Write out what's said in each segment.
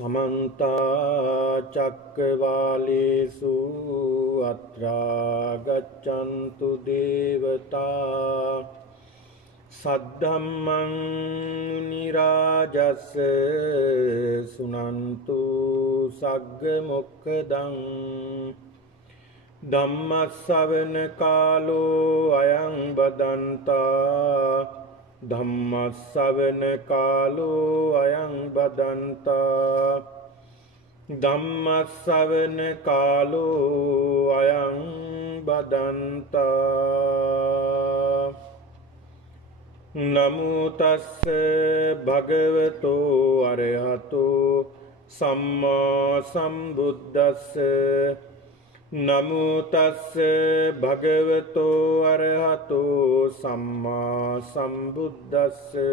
समन्ता चक्रवालेषु अत्रा गच्छन्तु देवता सद्धम्मं मुनिराजस्य सुनन्तु सग्गमुखदं धम्मश्रवण कालो अयं बदन्ता धम्मश्रवण कालो अयं बदन्ता धम्मश्रवण कालो अयं बदन्ता नमो तस्से भगवतो अरहतो सम्मा संबुद्दस्से नमो तस्से भगवतो अरहतो सम्मा संबुद्दस्से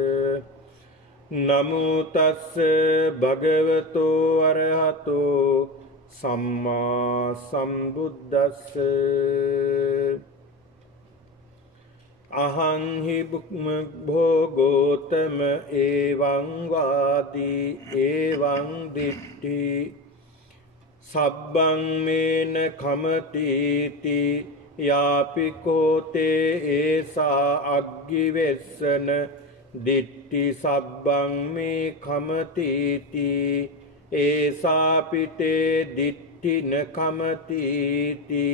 नमो तस्से भगवतो अरहतो सम्मा संबुद्दस्से अहं हि भोगोतम एवं वादी एवं दिट्ठि सब्बं मेन खमतीति यापि कोते ऐसा अग्गिवेशन दिट्ठि सब्बं मे खमतीति ऐसा पिते दिट्ठि न खमतीति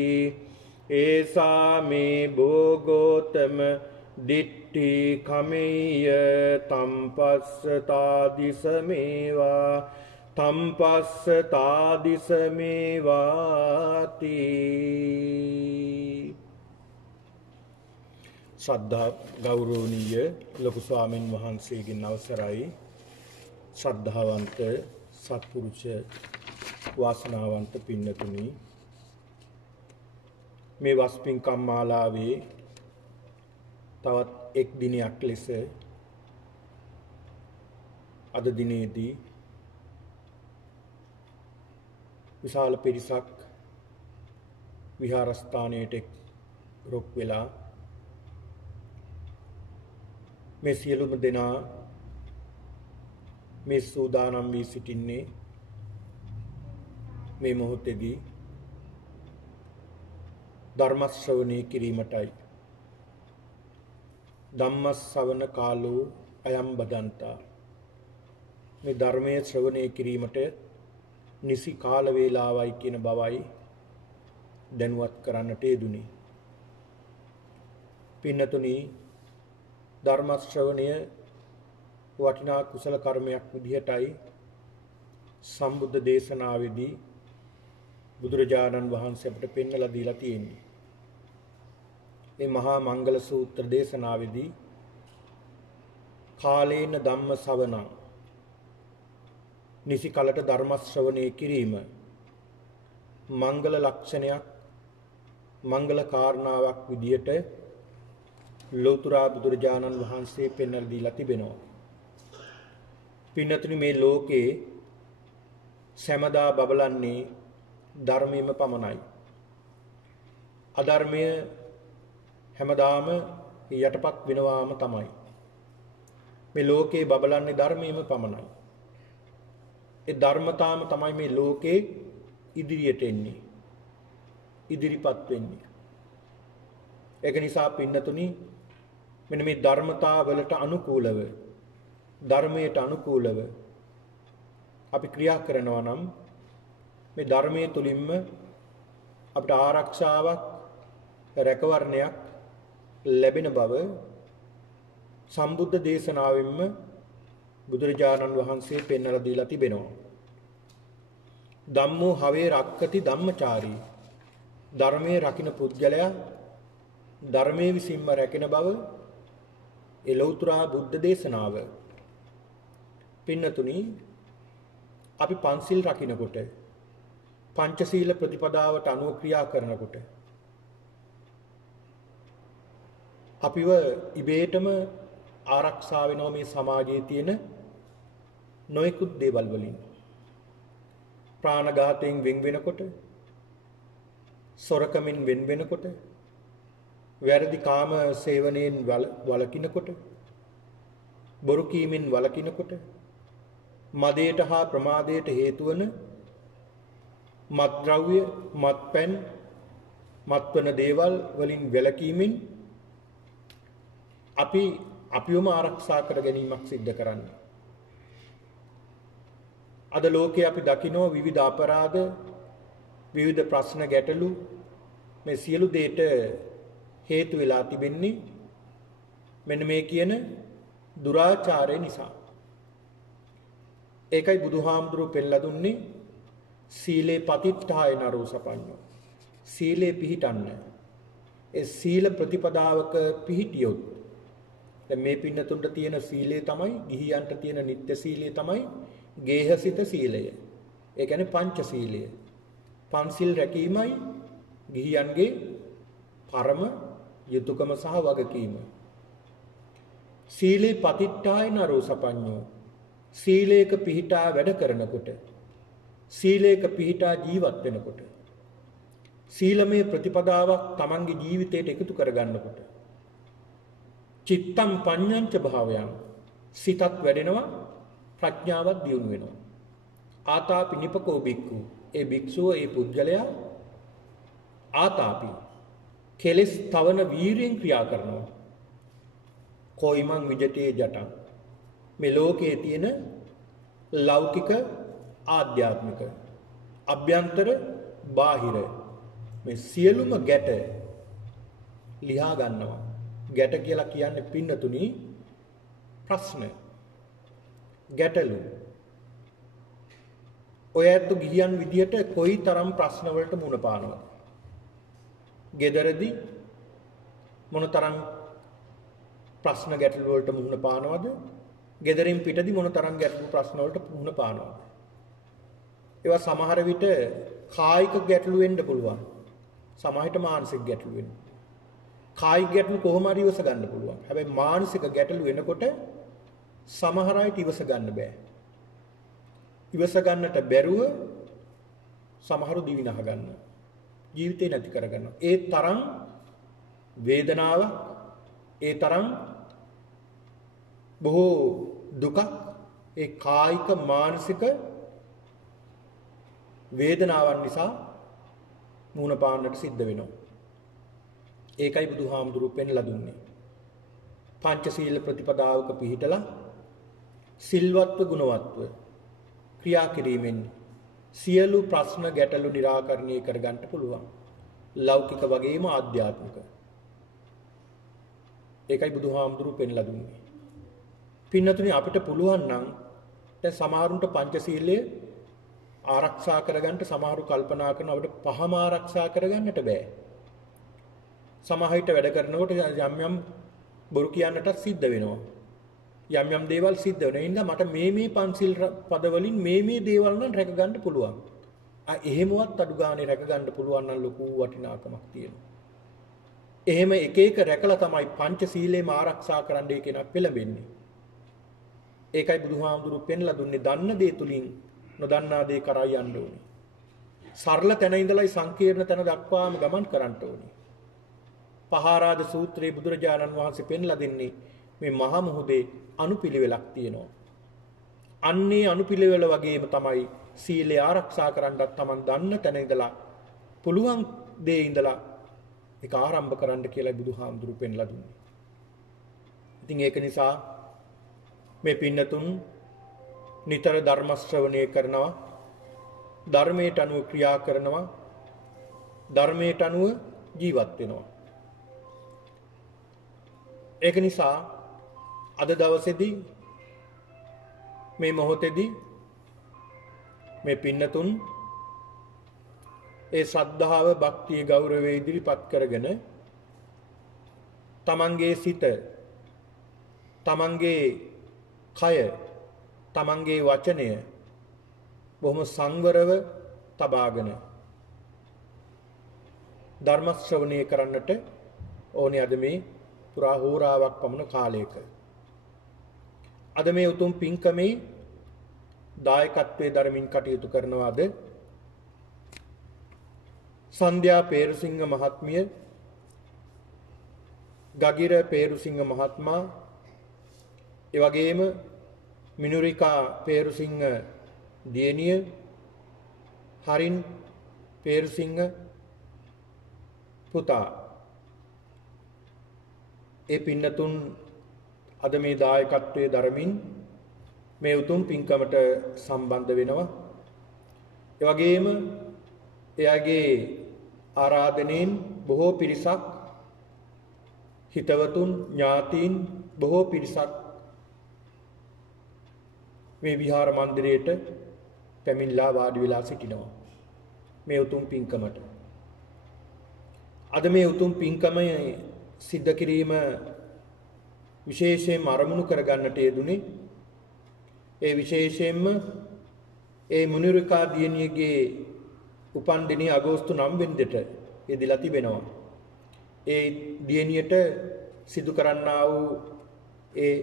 ऐसा मे भोगोतम दिट्ठि खमेय तम्पस्सतादिशमेवा तम्पस्सतादिशमेवाति श्रद्धा गौरवनीय ලොකු ස්වාමීන් වහන්සේගෙන් අවසරයි ශ්‍රද්ධාවන්ත සත්පුරුෂ වාසනාවන්ත පින්නතුනි මේ වස්පින්කම් මාලාවේ තවත් එක් දිනයක් ලෙස අද දිනේදී විශාල පිරිසක් විහාරස්ථානයට රොක් වෙලා මේ සියලුම දෙනා මේ සූදානම් වී සිටින්නේ මේ මොහොතේදී ධර්ම ශ්‍රවණය කිරීමටයි ධම්මස්සවන කාලෝ අයම් බදන්තා මේ ධර්මයේ ශ්‍රවණය කිරීමට නිසි කාල වේලාවයි කියන බවයි දැනුවත් කරන්නට යෙදුනේ පින්නතුනි ධර්ම ශ්‍රවණය වටිනා කුසල කර්මයක් විදිහටයි සම්බුද්ධ දේශනාවේදී බුදුරජාණන් වහන්සේ අපට පෙන්වලා දීලා තියෙන්නේ. මේ මහා මංගල සූත්‍ර දේශනාවේදී කාලේන ධම්ම ශ්‍රවණං නිසි කලට ධර්ම ශ්‍රවණය කිරීම මංගල ලක්ෂණයක් මංගල කාරණාවක් විදියට ලෝතර බුදුරජාණන් වහන්සේ පෙන්වලා දීලා තිබෙනවා. පින්නතුනි මේ ලෝකේ සෑමදා බබලන්නේ ධර්මයේම පමණයි. අධර්මය හැමදාම යටපත් වෙනවාම තමයි. මේ ලෝකේ බබලන්නේ ධර්මයේම පමණයි. ඒ ධර්මතාවම තමයි මේ ලෝකේ ඉදිරියට එන්නේ. ඉදිරිපත් වෙන්නේ. ඒක නිසා පින්නතුනි මෙන්න මේ ධර්මතාවලට අනුකූලව ධර්මයට අනුකූලව අපි ක්‍රියා කරනවා නම් මේ ධර්මයේ තුලින්ම අපට ආරක්ෂාවක් රැකවරණයක් ලැබෙන බව සම්බුද්ධ දේශනාවෙන්ම බුදුරජාණන් වහන්සේ පෙන්වලා දීලා තිබෙනවා. ධම්මෝ හවේ රක්කති ධම්මචාරී ධර්මයේ රකින්න පුද්ගලයා ධර්මයේ විසින්ම රැකෙන බව ඒ ලෞතර බුද්ධ දේශනාව. පින්නතුනි අපි පන්සිල් රකින්නකොට පංචශීල ප්‍රතිපදාවට අනුව ක්‍රියා කරනකොට අපිව ඉබේටම ආරක්ෂා වෙනවා මේ සමාජයේ තියෙන නොයෙකුත් දේවල් වලින්. ප්‍රාණඝාතයෙන් වෙන් වෙනකොට, සොරකමින් වෙන් වෙනකොට, වැරදි කාම සේවනයෙන් වළකිනකොට, බොරු කීමෙන් වළකිනකොට, මදයට හා ප්‍රමාදයට හේතු වන මත්ද්‍රව්‍ය, මත්පැන්, මත්වන දේවල් වලින් වැළකීමෙන් අපි අපිවම ආරක්ෂා කර ගැනීමක් සිද්ධ කරන්නේ. අද ලෝකයේ අපි දකිනවා විවිධ අපරාධ, විවිධ ප්‍රශ්න ගැටලු මේ සියලු දේට හේතු වෙලා තිබෙන්නේ මෙන්න මේ කියන දුරාචාරය නිසා. ඒකයි බුදුහාමුදුරුවෝ පෙන්නලා දුන්නේ සීලේ පතිට්ඨාය නරෝ සපඤ්ඤෝ. සීලේ පිහිටන්න. ඒ සීල ප්‍රතිපදාවක පිහිටියොත් දැන් මේ පින්නතුන්ට තියෙන සීලය තමයි, ගිහියන්ට තියෙන නිත්‍ය සීලය තමයි ගේහසිත සීලය. ඒ කියන්නේ පංච සීලය. පන්සිල් රැකීමයි ගිහියන්ගේ පරම යුතුයකම සහ වගකීම. සීලේ පතිට්ඨාය නරෝ සපඤ්ඤෝ. සීලේක පිහිටා වැඩ කරනකොට, සීලේක පිහිටා ජීවත් වෙනකොට, සීලමය ප්‍රතිපදාවක් තමන්ගේ ජීවිතයට එකතු කරගන්නකොට චිත්තම් පඤ්ඤංච භාවයන්, සිතත් වැඩෙනවා, ප්‍රඥාවත් දියුණු වෙනවා. ආතාපි නිපකෝ බික්ඛු. ඒ භික්ෂුව, ඒ පුද්ගලයා ආතාපි කෙලස් තවන වීරියෙන් ක්‍රියා කරනවා. කොයිමං විජිතේ ජටං. මේ ලෝකයේ තියෙන ලෞකික, ආධ්‍යාත්මික, අභ්‍යන්තර, බාහිර මේ සියලුම ගැට ලියා ගන්නවා. ගැට කියලා කියන්නේ පින්නතුනි ප්‍රශ්න, ගැටලු. ඔය ඇත්තු ගිහියන් විදියට කොයිතරම් ප්‍රශ්න වලට මුහුණ පානවද? ගෙදරදී මොනතරම් ප්‍රශ්න ගැටලු වලට මුහුණ පානවද? ගෙදරින් පිටදී මොනතරම් ගැටලු ප්‍රශ්න වලට මුහුණ පානවද? ඒවා සමහර විට කායික ගැටලු වෙන්න පුළුවන්. සමහරට මානසික ගැටලු වෙන්න. කායික ගැටලු කොහොම හරි ඉවස ගන්න පුළුවන්. හැබැයි මානසික ගැටලු වෙනකොට සමහර අයට ඉවස ගන්න බෑ. ඉවස ගන්නට බැරුව සමහරු දිවිනහ ගන්නවා. ජීවිතේ නැති කර ගන්නවා. ඒ තරම් වේදනාව, ඒ තරම් බොහෝ දුක, ඒ කායික මානසික වේදනාවන් නිසා මුහුණ පාන්නට සිද්ධ වෙනවා. ඒකයි බුදුහාමුදුරුවෝ පෙන්ලා දුන්නේ. පංචශීල ප්‍රතිපදාවක පිහිටලා සිල්වත්ව ගුණවත්ව ක්‍රියා කිරීමෙන් සියලු ප්‍රශ්න ගැටලු निराකරණය කරගන්න පුළුවන්. ලෞකික වගේම ආධ්‍යාත්මික. ඒකයි බුදුහාමුදුරුවෝ පෙන්ලා දුන්නේ. පින්නතුනි අපිට පුළුවන් නම් දැන් සමහරුන්ට පංචශීලයේ ආරක්ෂා කරගන්න සමහරු කල්පනා කරනවා අපිට පහම ආරක්ෂා කරගන්නට බෑ. සමහරිට වැඩ කරනකොට යම් යම් බොරු කියන්නට සිද්ධ වෙනවා. යම් යම් දේවල් සිද්ධ වෙනවා. ඒ හින්දා මට මේ පන්සිල් පදවලින් මේ දේවල් නම් රැක ගන්න පුළුවන්. එහෙමවත් අඩු ගානේ රැක ගන්න පුළුවන් නම් ලොකු වටිනාකමක් තියෙනවා. එහෙම එක එක රැකලා තමයි පංචශීලයේම ආරක්ෂා කරන්නයි කෙනෙක් පෙළඹෙන්නේ. ඒකයි බුදුහාමුදුරුවෝ පෙන්ලා දුන්නේ දන්න දේ තුලින් නොදන්නා දේ කරා යන්න ඕනේ. සරල තැන ඉඳලායි සංකීර්ණ තැන දක්වාම ගමන් කරන්න ඕනේ. පහාරාද සූත්‍රයේ බුදුරජාණන් වහන්සේ පෙන්ලා දෙන්නේ මේ මහා මුහුදේ අනුපිළිවෙලක් තියෙනවා. අන්නේ අනුපිළිවෙල වගේම තමයි සීලය ආරක්ෂා කරන්නත් Taman දන්න තැන ඉඳලා පුළුවන් දේ ඉඳලා ඒක ආරම්භ කරන්න කියලා බුදුහාමුදුරු පෙන්ලා දුන්නේ. ඉතින් ඒක නිසා මේ පින්නතුන් නිතර ධර්ම ශ්‍රවණය කරනවා, ධර්මයට අනුව ක්‍රියා කරනවා, ධර්මයට අනුව ජීවත් වෙනවා. ඒක නිසා අද දවසේදී මේ මොහොතේදී මේ පින්නතුන් ඒ ශ්‍රද්ධාව, භක්තිය, ගෞරවය ඉදිරිපත් කරගෙන තමන්ගේ සිත, තමන්ගේ කය, තමන්ගේ වචනය බොහොම සංවරව තබාගෙන ධර්ම ශ්‍රවණය කරන්නට ඕනේ. අද මේ පුරා හෝරාවක් පමණ කාලයක අද මේ උතුම් පින්කමේ දායකත්වයේ දරමින් කටයුතු කරනවාද සන්ධ්‍යා පේරුසිංහ මහත්මිය, ගගිර පේරුසිංහ මහත්මයා, ඒ වගේම මිනුරිකා පේරුසිංහ දියණිය, හරින් පේරුසිංහ පුතා. ඒ පින්නතුන් අද මේ දායකත්වයේ දරමින් මේ උතුම් පින්කමට සම්බන්ධ වෙනවා. ඒ වගේම එයාගේ ආරාධනෙන් බොහෝ පිරිසක්, හිතවතුන් ඥාතීන් බොහෝ පිරිසක් මේ විහාර මන්දිරයට පැමිණලා වාඩි වෙලා සිටිනවා මේ උතුම් පින්කමට. අද මේ උතුම් පින්කම සිද්ධ කිරීම විශේෂයෙන්ම අරමුණු කරගන්නට යෙදුනේ ඒ විශේෂයෙන්ම ඒ මුනිරිකා දියණියගේ උපන් දිනේ අගෝස්තු 9 වෙනිදාට යෙදලා තිබෙනවා. ඒ දියණියට සිදු කරන්නා වූ ඒ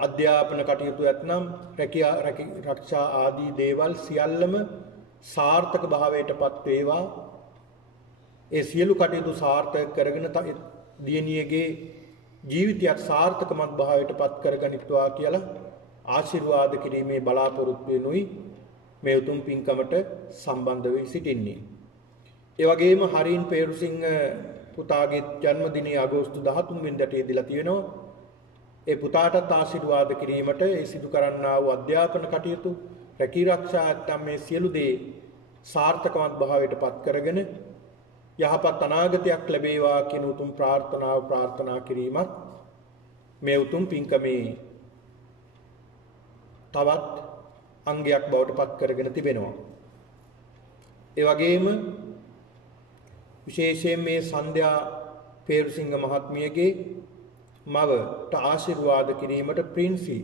අධ්‍යාපන කටයුතු ඇතනම් රැකියා ආදී දේවල් සියල්ලම සාර්ථක භාවයටපත් වේවා. ඒ සියලු කටයුතු සාර්ථක කරගෙන දියණියගේ ජීවිතයක් සාර්ථකමත් භාවයටපත් කරගනිත්වා කියලා ආශිර්වාද කිරීමේ බලාපොරොත්තු වෙනුයි මේ උතුම් පින්කමට සම්බන්ධ වී සිටින්නේ. ඒ වගේම හරින් පේරුසිංහ පුතාගේ ජන්මදිනයේ අගෝස්තු 13 වෙනිදාට යෙදලා තියෙනවා. ඒ පුතාටත් ආශිර්වාද කිරීමට ඒ සිදු කරන්නා වූ අධ්‍යාපන කටයුතු, රැකී ආරක්ෂා ඇත්තම් මේ සියලු දේ සාර්ථකමත් භාවයටපත් කරගෙන යහපත් අනාගතයක් ලැබේවා කියන උතුම් ප්‍රාර්ථනාව ප්‍රාර්ථනා කිරීමත් මේ උතුම් පින්කමේ තවත් අංගයක් බවට පත් කරගෙන තිබෙනවා. ඒ වගේම විශේෂයෙන් මේ සන්ධ්‍යා පේරුසිංහ මහත්මියගේ මවට ආශිර්වාද කිරීමට ප්‍රින්සි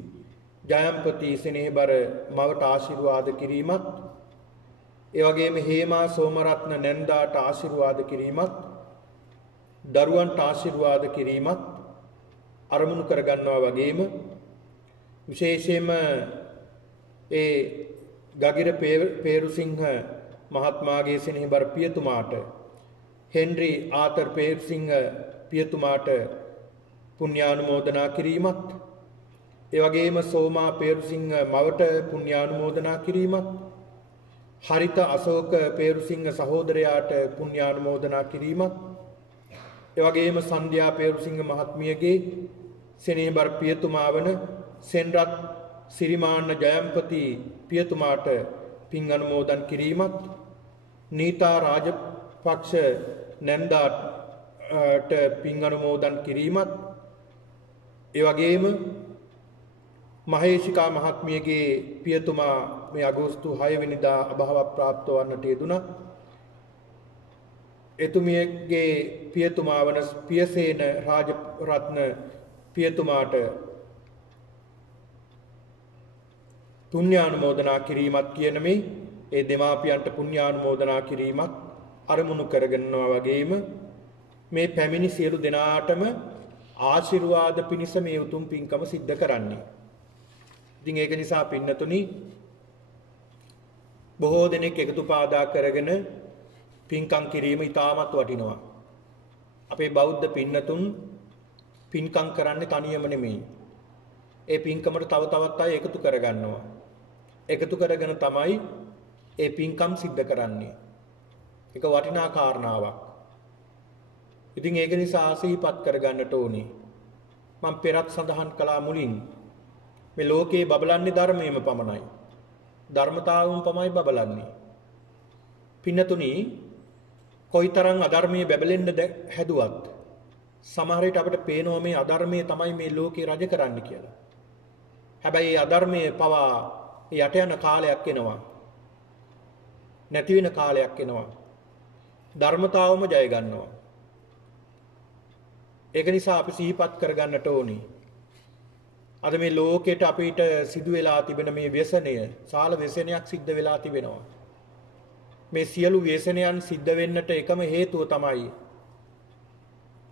ජයම්පති සෙනෙහබර මවට ආශිර්වාද කිරීමත්, ඒ වගේම හේමා සෝමරත්න නැන්දාට ආශිර්වාද කිරීමත්, දරුවන්ට ආශිර්වාද කිරීමත් අරමුණු කරගන්නවා. වගේම විශේෂයෙන්ම ඒ ගගිර පේරුසිංහ මහත්මයාගේ සෙනෙහබර පියතුමාට, හෙන්රි ආතර් පේරුසිංහ පියතුමාට පුණ්‍යානුමෝදනා කිරීමත්, ඒ වගේම සෝමා පේරුසිංහ මවට පුණ්‍යානුමෝදනා කිරීමත්, හරිත අශෝක පේරුසිංහ සහෝදරයාට පුණ්‍යානුමෝදනා කිරීමත්, ඒ වගේම සන්ධ්‍යා පේරුසිංහ මහත්මියගේ සෙනෙහබර පියතුමා වන සෙන්රත් සිරිමාන්න ජයම්පති පියතුමාට පින් අනුමෝදන් කිරීමත්, නීතා රාජපක්ෂ නැන්දාට පින් අනුමෝදන් කිරීමත්, ඒ වගේම මහේෂිකා මහත්මියගේ පියතුමා මේ අගෝස්තු 6 වෙනිදා අභාව ප්‍රාප්ත වන්නට යෙදුණා. එතුමියගේ පියතුමා වන පියසේන රාජරත්න පියතුමාට පුණ්‍යානුමෝදනා කිරීමත් කියන ඒ දෙමාපියන්ට පුණ්‍යානුමෝදනා කිරීමත් අරමුණු කරගන්නවා. වගේම මේ පැමිණි සියලු දෙනාටම ආශිර්වාද පිණිස මේ උතුම් පින්කම සිද්ධ කරන්නේ. ඉතින් ඒක නිසා පින්නතුනි, බොහෝ දෙනෙක් එකතු පාදා කරගෙන පින්කම් කිරීම ඉතාමත් වටිනවා. අපේ බෞද්ධ පින්නතුන් පින්කම් කරන්නේ තනියම නෙමෙයි. ඒ පින්කමට තව තවත් අය එකතු කරගන්නවා. එකතු කරගෙන තමයි ඒ පින්කම් සිද්ධ කරන්නේ. ඒක වටිනා කාරණාවක්. ඉතින් ඒක නිසා සිහිපත් කරගන්නට ඕනේ. මම පෙරත් සඳහන් කළා මුලින්, මේ ලෝකේ බබලන්නේ ධර්මයේම පමණයි. ධර්මතාවම පමණයි බබලන්නේ. පින්නතුනි, කොයිතරම් අධර්මයේ බබලෙන්න හැදුවත් සමහර විට අපිට පේනවා මේ අධර්මයේ තමයි මේ ලෝකේ රජ කරන්නේ කියලා. හැබැයි මේ අධර්මයේ පවා යට යන කාලයක් එනවා. නැති වෙන කාලයක් එනවා. ධර්මතාවම ජය ගන්නවා. ඒක නිසා අපි සිහිපත් කරගන්නට ඕනි. අද මේ ලෝකෙට අපිට සිදු වෙලා තිබෙන මේ ව්‍යසනය, සාල ව්‍යසනයක් සිද්ධ වෙලා තිබෙනවා. මේ සියලු ව්‍යසනයන් සිද්ධ වෙන්නට එකම හේතුව තමයි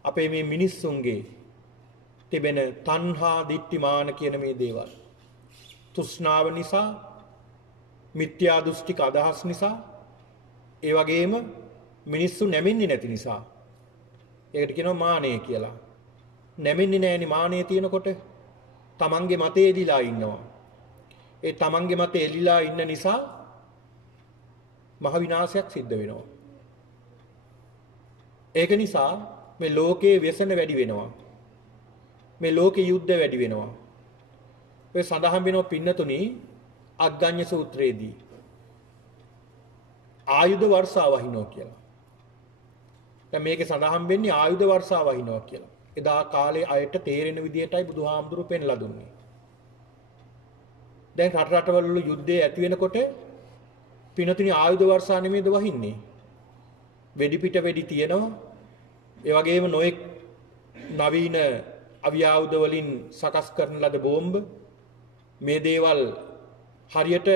අපේ මේ මිනිස්සුන්ගේ තිබෙන තණ්හා දිට්ඨිමාන කියන මේ දේවල්. තෘෂ්ණාව නිසා, මිත්‍යා දෘෂ්ටික අදහස් නිසා, ඒ වගේම මිනිස්සු නැමෙන්නේ නැති නිසා. ඒකට කියනවා මානය කියලා. නැමෙන්නේ නැහෙනි මානය තියෙනකොට. තමන්ගේ මතේ එලිලා ඉන්නවා. ඒ තමන්ගේ මතේ එලිලා ඉන්න නිසා මහ විනාශයක් සිද්ධ වෙනවා. ඒක නිසා මේ ලෝකයේ ව්‍යසන වැඩි වෙනවා. මේ ලෝකේ යුද්ධ වැඩි වෙනවා. ඔය සඳහන් වෙනවා පින්නතුනි අග්ගඤ්ඤ සූත්‍රයේදී ආයුධ වර්ෂාව වහිනවා කියලා. දැන් මේකේ සඳහන් වෙන්නේ ආයුධ වර්ෂාව වහිනවා කියලා. එදා කාලේ අයට තේරෙන විදිහටයි බුදුහාමුදුරු පෙන්ලා දුන්නේ. දැන් රටවල යුද්ධය ඇති වෙනකොට පින්නතුනි ආයුධ වර්ෂා නෙමෙයිද වහින්නේ. වෙඩි පිට වෙඩි තියෙනවා. ඒ වගේම නොඑක් නවීන අවියායුධ වලින් සකස් කරන ලද බෝම්බ මේ දේවල් හරියට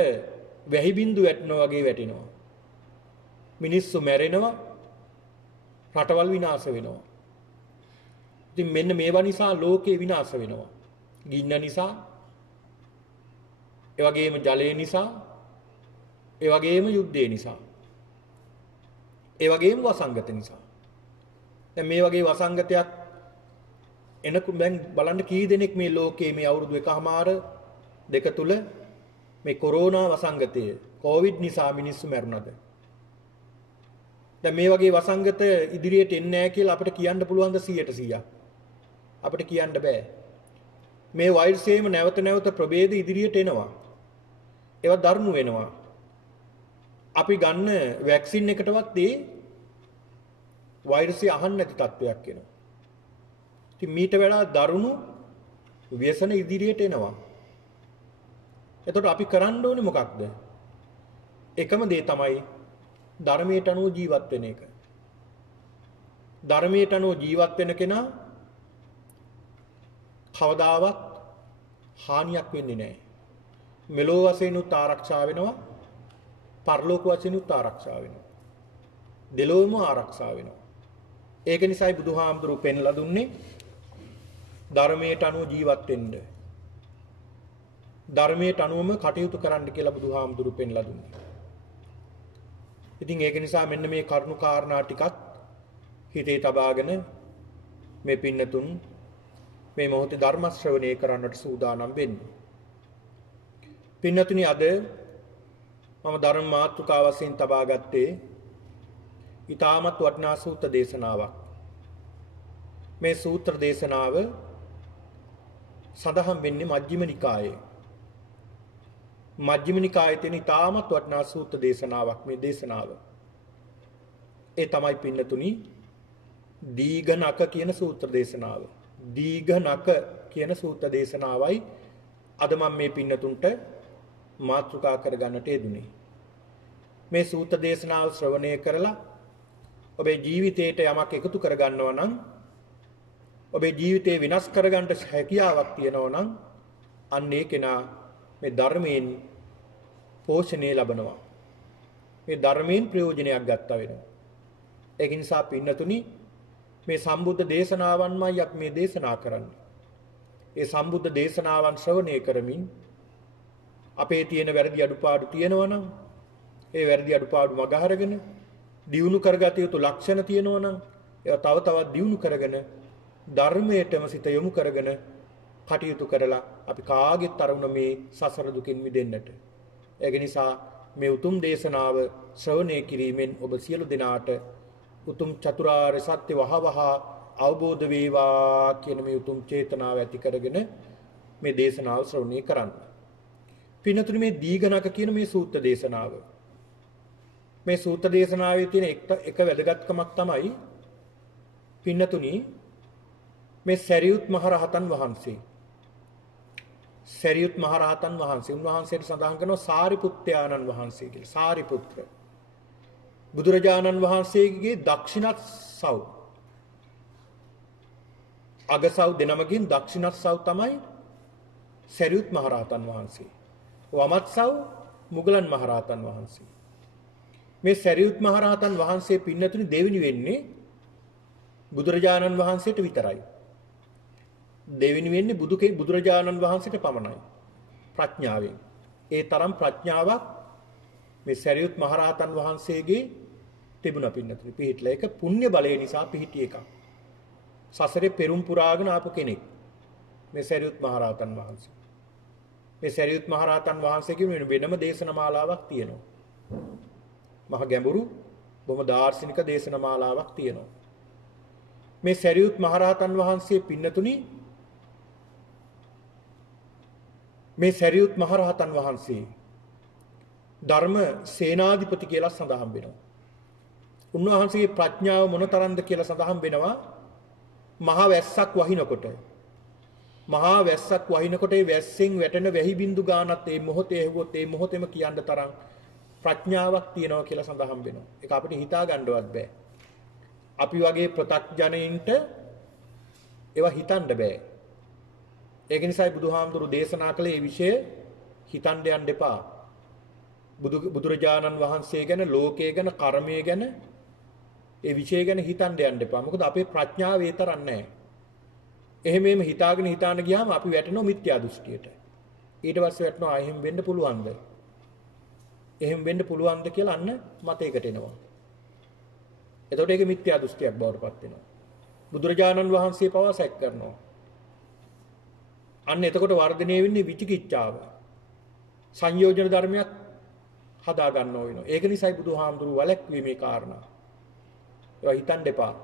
වැහි බින්දු වැටෙනවා වගේ වැටෙනවා. මිනිස්සු මැරෙනවා. රටවල් විනාශ වෙනවා. ඉතින් මෙන්න මේවා නිසා ලෝකේ විනාශ වෙනවා. ගින්න නිසා, ඒ වගේම ජලය නිසා, ඒ වගේම යුද්ධය නිසා, ඒ වගේම වසංගත නිසා. දැන් මේ වගේ වසංගතයක් එනකු දැන් බලන්න කී දෙනෙක් මේ ලෝකයේ මේ අවුරුදු එකමාර දෙක තුල මේ කොරෝනා වසංගතය කොවිඩ් නිසා මිනිස්සු මැරුණාද? දැන් මේ වගේ වසංගත ඉදිරියට එන්නේ නැහැ කියලා අපිට කියන්න පුළුවන්ද 100%? අපිට කියන්න බෑ. මේ වෛරසයේම නැවත නැවත ප්‍රභේද ඉදිරියට එනවා. ඒවා දරුණු වෙනවා. අපි ගන්න වැක්සින් එකටවත් ඒ වෛරසය අහන්න නැති තත්වයක් එනවා. ඉතින් මීට වඩා දරුණු ව්‍යසන ඉදිරියට එනවා. එතකොට අපි කරන්න ඕනේ මොකක්ද? එකම දේ තමයි ධර්මයට අනුව ජීවත් වෙන එක. ධර්මයට අනුව ජීවත් වෙන කෙනා කවදාවත් හානියක් වෙන්නේ නැහැ. මෙලෝ වශයෙන් උත් ආරක්ෂා වෙනවා, පරලෝක වශයෙන් උත් ආරක්ෂා වෙනවා. දෙලොවම ආරක්ෂා වෙනවා. ඒක නිසායි බුදුහාමුදුරුවෝ පෙන්ලා දුන්නේ ධර්මයට අනුව ජීවත් වෙන්න. ධර්මයට අනුවම කටයුතු කරන්න කියලා බුදුහාමුදුරුවෝ පෙන්ලා දුන්නේ. ඉතින් ඒක නිසා මෙන්න මේ කරුණු කාරණා ටිකත් හිතේ තබාගෙන මේ පින්නතුන් මේ මොහොතේ ධර්ම ශ්‍රවණය කරන්නට සූදානම් වෙන්න. පින්නතුනි අද මම ධර්ම මාතෘකාව වශයෙන් තබා ගත්තේ ඊටමත් වටිනා සූත්‍ර දේශනාවක්. මේ සූත්‍ර දේශනාව සඳහන් වෙන්නේ මජ්ක්‍ධිම නිකායේ. මජ්ක්‍ධිම නිකායේ තියෙන ඊටමත් වටිනා සූත්‍ර දේශනාවක් මේ දේශනාව. ඒ තමයි පින්නතුනි දීඝනක කියන සූත්‍ර දේශනාව. දීඝනක කියන සූත්‍ර දේශනාවයි අද මම මේ පින්නතුන්ට මාතෘකා කරගන්නට යෙදුනේ. මේ සූත්‍ර දේශනාව ශ්‍රවණය කරලා ඔබේ ජීවිතයට යමක් එකතු කරගන්නවා නම් ඔබේ ජීවිතේ විනාශ කරගන්න හැකියාවක් තියෙනවා නම් අන්න ඒ කෙනා මේ ධර්මයෙන් පෝෂණය ලබනවා. මේ ධර්මයෙන් ප්‍රයෝජනයක් ගන්නවා වෙනවා. ඒක නිසා පින්නතුනි මේ සම්බුද්ධ දේශනාවන්මයි අපි මේ දේශනා කරන්නේ. ඒ සම්බුද්ධ දේශනාවන් ශ්‍රවණය කරමින් අපේ තියෙන වැරදි අඩුපාඩු තියෙනවා නම් ඒ වැරදි අඩුපාඩු මගහරගෙන දියුණු කරගත යුතු ලක්ෂණ තියෙනවා නම් ඒවා තව තවත් දියුණු කරගෙන ධර්මයටම සිත යොමු කරගෙන කටයුතු කරලා අපි කාගෙත් අරමුණ මේ සසර දුකින් මිදෙන්නට. ඒක නිසා මේ උතුම් දේශනාව ශ්‍රවණය කිරීමෙන් ඔබ සියලු දෙනාට උතුම් චතුරාර්ය සත්‍ය වහවහ අවබෝධ වේවා කියන මේ උතුම් චේතනාව ඇති කරගෙන මේ දේශනාව ශ්‍රවණය කරන්න. පින්නතුනි මේ දීඝනක කියන මේ සූත්‍ර දේශනාව. මේ සූත්‍ර දේශනාවේ තියෙන එක වැදගත්කමක් තමයි පින්නතුනි මේ සරියුත් මහරහතන් වහන්සේ. සරියුත් මහරහතන් වහන්සේ උන්වහන්සේට සඳහන් කරනවා සාරිපුත්‍රයාණන් වහන්සේ කියලා. සාරිපුත්‍ර බුදුරජාණන් වහන්සේගේ දක්ෂිණත් සව් අගසව් දෙනමකින් දක්ෂිණත් සව් තමයි සරියුත් මහරහතන් වහන්සේ. වමත් සව් මුගලන් මහරහතන් වහන්සේ. මේ සරියුත් මහරහතන් වහන්සේ පින්නතුනි දෙවෙනි වෙන්නේ බුදුරජාණන් වහන්සේට විතරයි. දෙවෙනි වෙන්නේ බුදුරජාණන් වහන්සේට පමණයි. ප්‍රඥාවෙන්. ඒ තරම් ප්‍රඥාවක් මේ සරියුත් මහරහතන් වහන්සේගේ තිබුණා පින්නතුනි. පිහිටලා ඒක පුණ්‍ය බලය නිසා පිහිටි එකක්. සසරේ පෙරම් පුරාගෙන ආපු කෙනෙක්. මේ සරියුත් මහරහතන් වහන්සේ. මේ සරියුත් මහරහතන් වහන්සේ කියන වෙනම දේශන මාලාවක් තියෙනවා. මහ ගැඹුරු බොහොම දාර්ශනික දේශන මාලාවක් තියෙනවා. මේ සරියුත් මහරහතන් වහන්සේ පින්නතුනි මේ සරියුත් මහරහතන් වහන්සේ ධර්ම සේනාධිපති කියලා සඳහන් වෙනවා. උන්වහන්සේගේ ප්‍රඥාව මොනතරම්ද කියලා සඳහන් වෙනවා. මහා වැස්සක් වහිනකොට ඒ වැස්සෙන් වැටෙන වැහි බින්දු ගානත් ඒ මොහොතේ ඇහුවොත් ඒ මොහොතේම කියන්න තරම් ප්‍රඥාවක් තියෙනවා කියලා සඳහන් වෙනවා. ඒක අපිට හිතා ගන්නවත් බෑ. අපි වගේ ප්‍රත්‍යඥයින්ට ඒවා හිතන්න බෑ. ඒක නිසායි බුදුහාමුදුරු දේශනා කළේ මේ විෂය හිතන්න යන්න එපා. බුදුරජාණන් වහන්සේ ගැන, ලෝකය ගැන, කර්මය ගැන ඒ විෂය ගැන හිතන්න යන්න එපා. මොකද අපේ ප්‍රඥාව ඒ තරම් නැහැ. එහෙම හිතාගෙන ගියාම අපි වැටෙනවා මිත්‍යා දෘෂ්ටියට. ඊට පස්සේ වැටෙනවා එහෙම වෙන්න පුළුවන්ද? එහෙම වෙන්න පුළුවන්ද කියලා අන්න මතයකට එනවා. එතකොට ඒක මිත්‍යා දෘෂ්ටියක් බවට පත් වෙනවා. බුදුරජාණන් වහන්සේ පවා සැක කරනවා. අන්න එතකොට වර්ධනය වෙන්නේ විචිකිච්ඡාව. සංයෝජන ධර්මයක් හදා ගන්නව වෙනවා. ඒක නිසායි බුදුහාමුදුරු වලක්වීමේ මේ කාරණා. ඒවා හිතන්න එපා.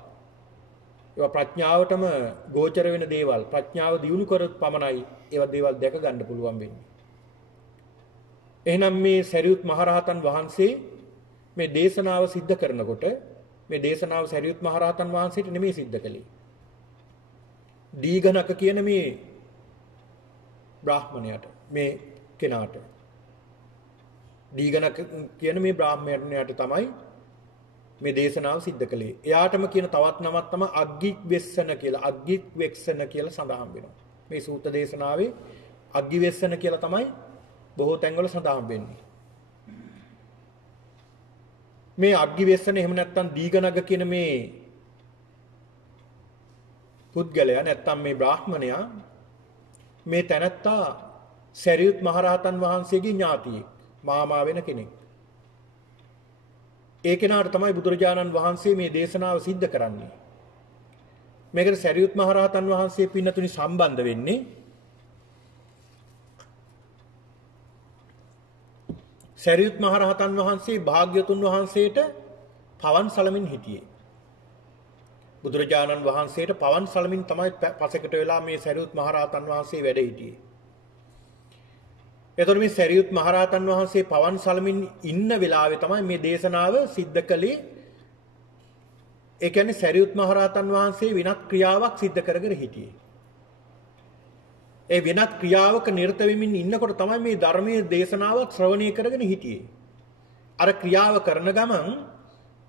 ඒවා ප්‍රඥාවටම ගෝචර වෙන දේවල්. ප්‍රඥාව දියුණු කරොත් පමණයි ඒවා දේවල් දැක ගන්න පුළුවන් වෙන්නේ. එහෙනම් මේ සරියුත් මහරහතන් වහන්සේ මේ දේශනාව සිද්ධ කරනකොට මේ දේශනාව සරියුත් මහරහතන් වහන්සේට නෙමෙයි සිද්ධ කළේ. දීඝනක කියන මේ බ්‍රාහ්මණයාට මේ කෙනාට දීඝනක කියන මේ බ්‍රාහ්මණයාට තමයි මේ දේශනාව සිද්ධ කළේ. එයාටම කියන තවත් නමක් තමයි අග්ගිවෙස්සන කියලා. අග්ගිවෙස්සන කියලා සඳහන් වෙනවා. මේ සූත්‍ර දේශනාවේ අග්ගිවෙස්සන කියලා තමයි බොහෝ තැන්වල සඳහන් වෙන්නේ. මේ අග්ගිවෙස්සන එහෙම නැත්නම් දීඝනග කියන මේ පුද්ගලයා නැත්නම් මේ බ්‍රාහ්මණයා මේ තැනත්තා සරියුත් මහරහතන් වහන්සේගේ ඥාතියෙක්, මාමා වෙන කෙනෙක්. ඒ කෙනාට තමයි බුදුරජාණන් වහන්සේ මේ දේශනාව සිද්ධ කරන්නේ. මේකට සරියුත් මහරහතන් වහන්සේ පින්නතුනි සම්බන්ධ වෙන්නේ සරියුත් මහරහතන් වහන්සේ භාග්‍යතුන් වහන්සේට පවන් සලමින් හිටියේ. බුදුරජාණන් වහන්සේට පවන් සලමින් තමයි පසෙකට වෙලා මේ සරියුත් මහරහතන් වහන්සේ වැඩ හිටියේ. එතකොට මේ සරියුත් මහරහතන් වහන්සේ පවන් සලමින් ඉන්න වෙලාවේ තමයි මේ දේශනාව සිද්ධ කළේ. ඒ කියන්නේ සරියුත් මහරහතන් වහන්සේ වෙනත් ක්‍රියාවක් සිද්ධ කරගෙන හිටියේ. ඒ වෙනත් ක්‍රියාවක නිරත වෙමින් ඉන්නකොට තමයි මේ ධර්මයේ දේශනාවක් ශ්‍රවණය කරගෙන හිටියේ. අර ක්‍රියාව කරන ගමන්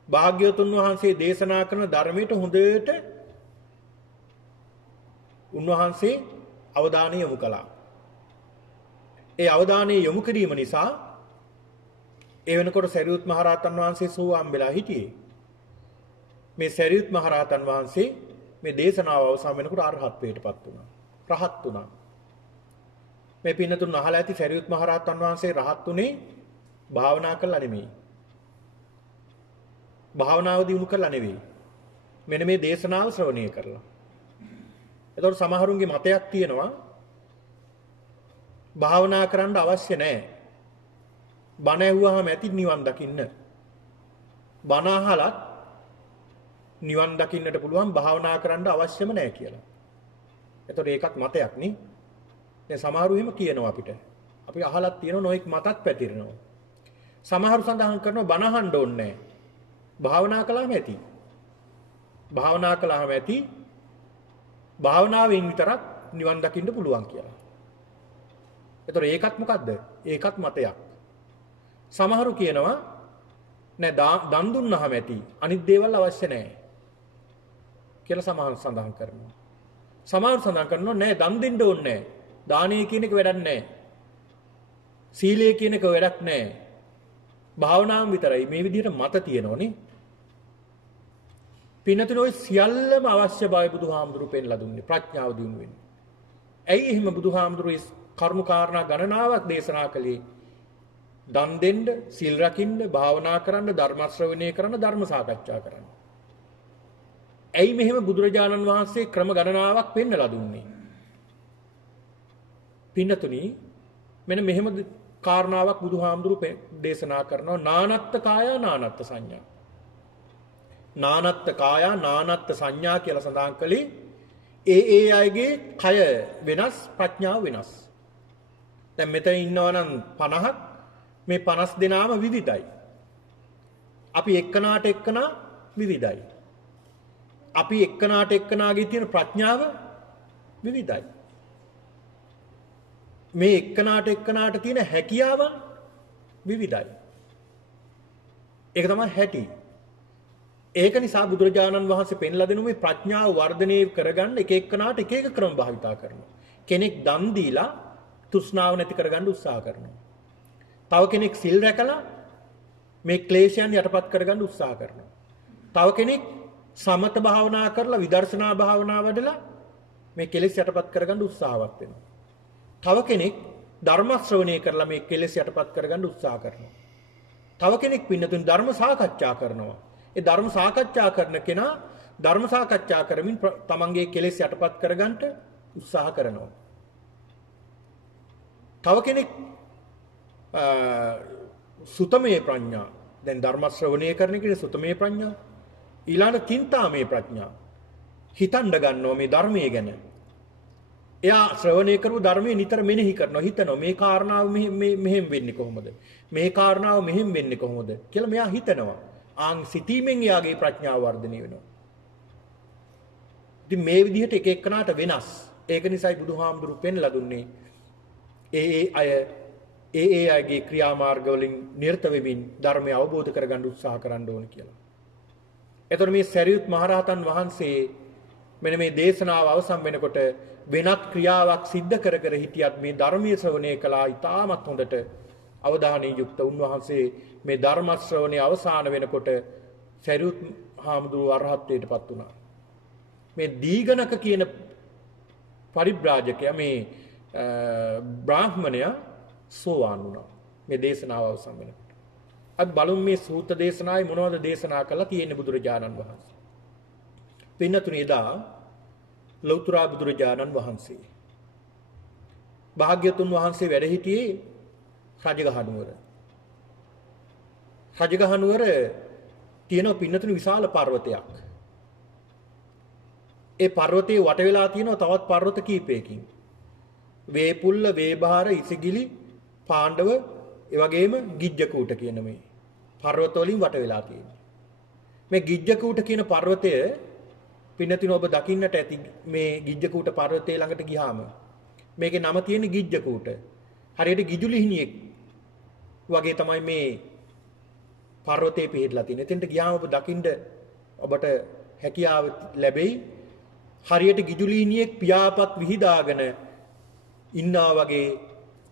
භාග්‍යවතුන් වහන්සේ දේශනා කරන ධර්මයට හොඳට උන්වහන්සේ අවධානය යොමු කළා. ඒ අවධානය යොමු කිරීම නිසා ඒ වෙනකොට සරියුත් මහරහතන් වහන්සේ සෝවාන් වෙලා හිටියේ. මේ සරියුත් මහරහතන් වහන්සේ මේ දේශනාව අවසන් වෙනකොට අරහත්ත්වයටපත් වුණා. රහත් වුණා. මේ පින්නතුන් අහලා ඇති සරියුත් මහරහතන් වහන්සේ රහත් උනේ භාවනා කළා නෙමෙයි. භාවනාව දියුණු කළා නෙවෙයි. මෙන්න මේ දේශනාව ශ්‍රවණය කරලා. එතකොට සමහරුන්ගේ මතයක් තියෙනවා භාවනා කරන්න අවශ්‍ය නැහැ. බණ ඇහුවාම ඇති නිවන් දකින්න. බණ අහලත් නිවන් දකින්නට පුළුවන් භාවනා කරන්න අවශ්‍යම නැහැ කියලා. එතකොට ඒකත් මතයක් නේ. දැන් සමහරු එහෙම කියනවා අපිට. අපි අහලත් තියෙන නොඑක් මතක් පැතිරෙනවා. සමහරු සඳහන් කරනවා බණ අහන්න ඕනේ නැහැ. භාවනා කළාම ඇති. භාවනා කළාම ඇති. භාවනාවෙන් විතරක් නිවන් දකින්න පුළුවන් කියලා. එතකොට ඒකත් මොකද්ද? ඒකත් මතයක්. සමහරු කියනවා නෑ දන් දුන්නාම ඇති. අනිත් දේවල් අවශ්‍ය නැහැ. කියලා සමහරු සඳහන් කරනවා. සමහරු සඳහන් කරනවා නෑ දන් දෙන්න ඕනේ නැහැ. දානය කියන එක වැඩක් නැහැ. සීලය කියන එක වැඩක් නැහැ. භාවනාව විතරයි. මේ විදිහට මත තියෙනෝනේ. පින්නතුනේ ඔය සියල්ලම අවශ්‍ය බව බුදුහාමුදුරු පෙන්ලා දුන්නේ ප්‍රඥාව දිනු වෙන්නේ. ඇයි එහෙම බුදුහාමුදුරු මේ කරුණු කාරණා ගණනාවක් දේශනා කළේ? දන් දෙන්න, සීල් රකින්න, භාවනා කරන්න, ධර්ම ශ්‍රවණය කරන්න, ධර්ම සාකච්ඡා කරන්න. ඇයි මෙහෙම බුදුරජාණන් වහන්සේ ක්‍රම ගණනාවක් පෙන්වලා දුන්නේ? පින්නතුනි මෙන්න මෙහෙම කාරණාවක් බුදුහාමුදුරුවෝ දේශනා කරනවා නානත්ත් කාය නානත්ත් සංඥා. නානත්ත් කාය නානත්ත් සංඥා කියලා සඳහන් කළේ ඒ අයගේ කය වෙනස් ප්‍රඥාව වෙනස්. දැන් මෙතන ඉන්නවා නම් 50ක් මේ 50 දෙනාම විවිධයි. අපි එක්කනාට එක්කනා විවිධයි. අපි එක්කනාට එක්කනාගේ තියෙන ප්‍රඥාව විවිධයි. මේ එක්කනාට එක්කනාට තියෙන හැකියාවන් විවිධයි. ඒක තමයි හැටි. ඒක නිසා බුදුරජාණන් වහන්සේ පෙන්ලා දෙනු මේ ප්‍රඥාව වර්ධනය කරගන්න එක එක්කනාට එක එක ක්‍රම භාවිතා කරනවා. කෙනෙක් දන් දීලා තෘෂ්ණාව නැති කරගන්න උත්සාහ කරනවා. තව කෙනෙක් සිල් රැකලා මේ ක්ලේශයන් යටපත් කරගන්න උත්සාහ කරනවා. තව කෙනෙක් සමත භාවනා කරලා විදර්ශනා භාවනා වඩලා මේ කෙලෙස් යටපත් කරගන්න උත්සාහවත් වෙනවා. තව කෙනෙක් ධර්ම ශ්‍රවණය කරලා මේ කෙලෙස් යටපත් කරගන්න උත්සාහ කරනවා. තව කෙනෙක් පින්නතුන් ධර්ම සාකච්ඡා කරනවා. ඒ ධර්ම සාකච්ඡා කරන කෙනා ධර්ම සාකච්ඡා කරමින් තමන්ගේ කෙලෙස් යටපත් කරගන්න උත්සාහ කරනවා. තව කෙනෙක් සුතමේ ප්‍රඥා දැන් ධර්ම ශ්‍රවණය කරන කෙනේ සුතමේ ප්‍රඥා ඊළඟ චින්තාමේ ප්‍රඥා හිතන්න ගන්නවා මේ ධර්මයේ ගැන. එයා ශ්‍රවණය කරපු ධර්මයේ නිතර මෙනෙහි කරනවා හිතනවා මේ කාරණාව මෙහෙම වෙන්නේ කොහොමද? මේ කාරණාව මෙහෙම වෙන්නේ කොහොමද කියලා මෙයා හිතනවා. ආන් සිතීමෙන් එයාගේ ප්‍රඥාව වර්ධනය වෙනවා. ඉතින් මේ විදිහට එක එක්කනාට වෙනස්. ඒක නිසායි බුදුහාමුදුරුවෝ පෙන්ලා දුන්නේ ඒ අයගේ ක්‍රියාමාර්ග වලින් නිරත වෙමින් ධර්මය අවබෝධ කරගන්න උත්සාහ කරන්න ඕන කියලා. එතකොට මේ සරියුත් මහරහතන් වහන්සේ මෙන්න මේ දේශනාව අවසන් වෙනකොට වෙනත් ක්‍රියාවක් සිද්ධ කර කර හිටියත් මේ ධර්මයේ ශ්‍රවණය කළා ඉතාමත් හොඳට අවධානයෙන් යුක්ත උන්වහන්සේ මේ ධර්ම ශ්‍රවණය අවසන් වෙනකොට සරියුත් හාමුදුරුවෝ අරහත්ත්වයටපත් වුණා. මේ දීඝනක කියන පරිබ්‍රාජකයා මේ බ්‍රාහ්මණයා සෝවාන් වුණා. මේ දේශනාව අවසන් වෙනකොට. අද බලමු මේ සූත්‍ර දේශනාවේ මොනවද දේශනා කළා තියෙන්නේ බුදුරජාණන් වහන්සේ. පින්නතුනි එදා ලෞතර බුදුරජාණන් වහන්සේ භාග්‍යතුන් වහන්සේ වැඩ සිටියේ රජගහ නුවර. රජගහ නුවර තියෙන පින්නතුනි විශාල පර්වතයක්. ඒ පර්වතයේ වට වෙලා තියෙනවා තවත් පර්වත කීපයකින්. වේපුල්ල, වේබාර, ඉසිගිලි, පාණ්ඩව, ඒ වගේම ගිජ්ජකූට කියන මේ පර්වත වලින් වට වෙලා තියෙනවා. මේ ගිජ්ජකූට කියන පර්වතය පින්නතින ඔබ දකින්නට ඇති මේ ගිජ්ජකූට පර්වතයේ ළඟට ගියාම මේකේ නම තියෙන්නේ ගිජ්ජකූට. හරියට ගිජුලිහිණියෙක් වගේ තමයි මේ පර්වතයේ පිහිටලා තියෙන්නේ. එතෙන්ට ගියාම ඔබ දකින්න ඔබට හැකියාව ලැබෙයි. හරියට ගිජුලිහිණියෙක් පියාපත් විහිදාගෙන ඉන්නා වගේ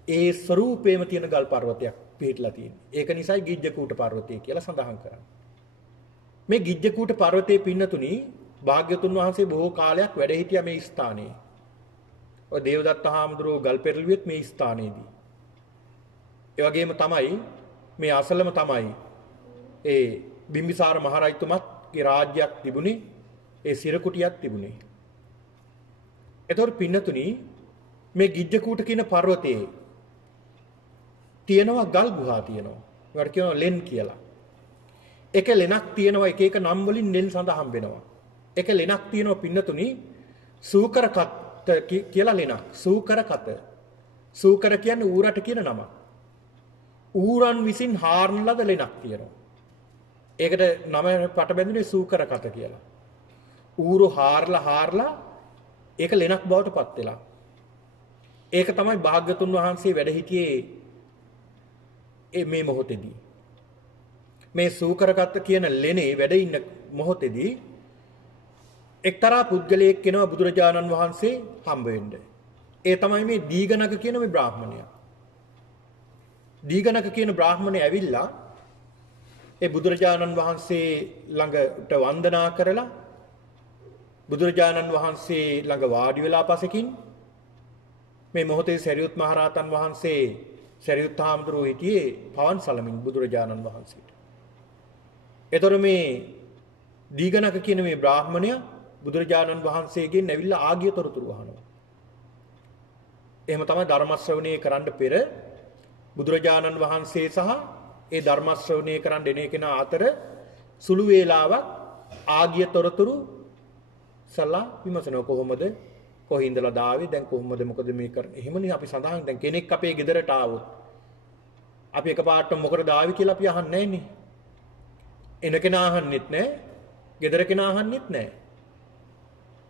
ඒ ස්වරූපේම තියෙන ගල් පර්වතයක් පිහිටලා තියෙනවා. ඒක නිසායි ගිජ්ජකූට පර්වතය කියලා සඳහන් කරන්නේ. මේ ගිජ්ජකූට පර්වතයේ පින්නතුණි භාග්‍යතුන් වහන්සේ බොහෝ කාලයක් වැඩ හිටියා මේ ස්ථානයේ. ඔය දේවදත්ත හාමුදුරුවෝ ගල් පෙරළුවෙත් මේ ස්ථානයේදී. ඒ වගේම තමයි මේ අසලම තමයි ඒ බිම්බිසාර මහරජතුමත්ගේ රාජ්‍යයක් තිබුණේ. ඒ සිරකුටියක් තිබුණේ. එතකොට පින්නතුණි මේ ගිජ්ජකූට කියන පර්වතයේ තියෙනවා ගල් ගුහා තියෙනවා. ඒකට කියනවා ලෙන් කියලා. එක ලෙනක් තියෙනවා එක එක නම් වලින් ලෙන් සඳහන් වෙනවා. එක ලෙනක් තියෙනවා පින්නතුණි සූකරකත් කියලා ලෙනක්. සූකරකත. සූකර කියන්නේ ඌරට කියන නමක්. ඌරන් විසින් හාරන ලද ලෙනක් තියෙනවා. ඒකට නම පට බැඳුනේ සූකරකත කියලා. ඌරු හාරලා ඒක ලෙනක් බවට පත් වෙලා. ඒක තමයි භාග්‍යතුන් වහන්සේ වැඩ හිටියේ මේ මොහොතේදී. මේ සූකරකත් කියන ලෙනේ වැඩ ඉන්න මොහොතේදී එක්තරා පුද්ගලයෙක් කෙනා බුදුරජාණන් වහන්සේ හම්බ වෙන්න. ඒ තමයි මේ දීඝනක කියන මේ බ්‍රාහ්මණයා. දීඝනක කියන බ්‍රාහ්මණය ඇවිල්ලා ඒ බුදුරජාණන් වහන්සේ ළඟට වන්දනා කරලා බුදුරජාණන් වහන්සේ ළඟ වාඩි වෙලා පසකින් මේ මොහොතේ සරියුත් මහරහතන් වහන්සේ සරියුත් හාමුදුරුවෝ හිටියේ පවන් සලමින් බුදුරජාණන් වහන්සේට. එතකොට මේ දීඝනක කියන මේ බ්‍රාහ්මණයා බුදුරජාණන් වහන්සේගෙන් ඇවිල්ලා ආගිය තොරතුරු අහනවා. එහෙම තමයි ධර්ම ශ්‍රවණය කරන්න පෙර බුදුරජාණන් වහන්සේ සහ ඒ ධර්ම ශ්‍රවණය කරන්න එන කෙනා අතර සුළු වේලාවක් ආගිය තොරතුරු සලා විමසන කොහොමද කොහින්දලා දාවේ දැන් කොහොමද මොකද මේ කරන්නේ එහෙමනේ අපි සඳහන් දැන් කෙනෙක් අපේ ගෙදරට ආවොත් අපි එකපාරට මොකටද ආවි කියලා අපි අහන්නේ නැන්නේ එන කෙනා අහන්නෙත් නැහැ ගෙදර කෙනා අහන්නෙත් නැහැ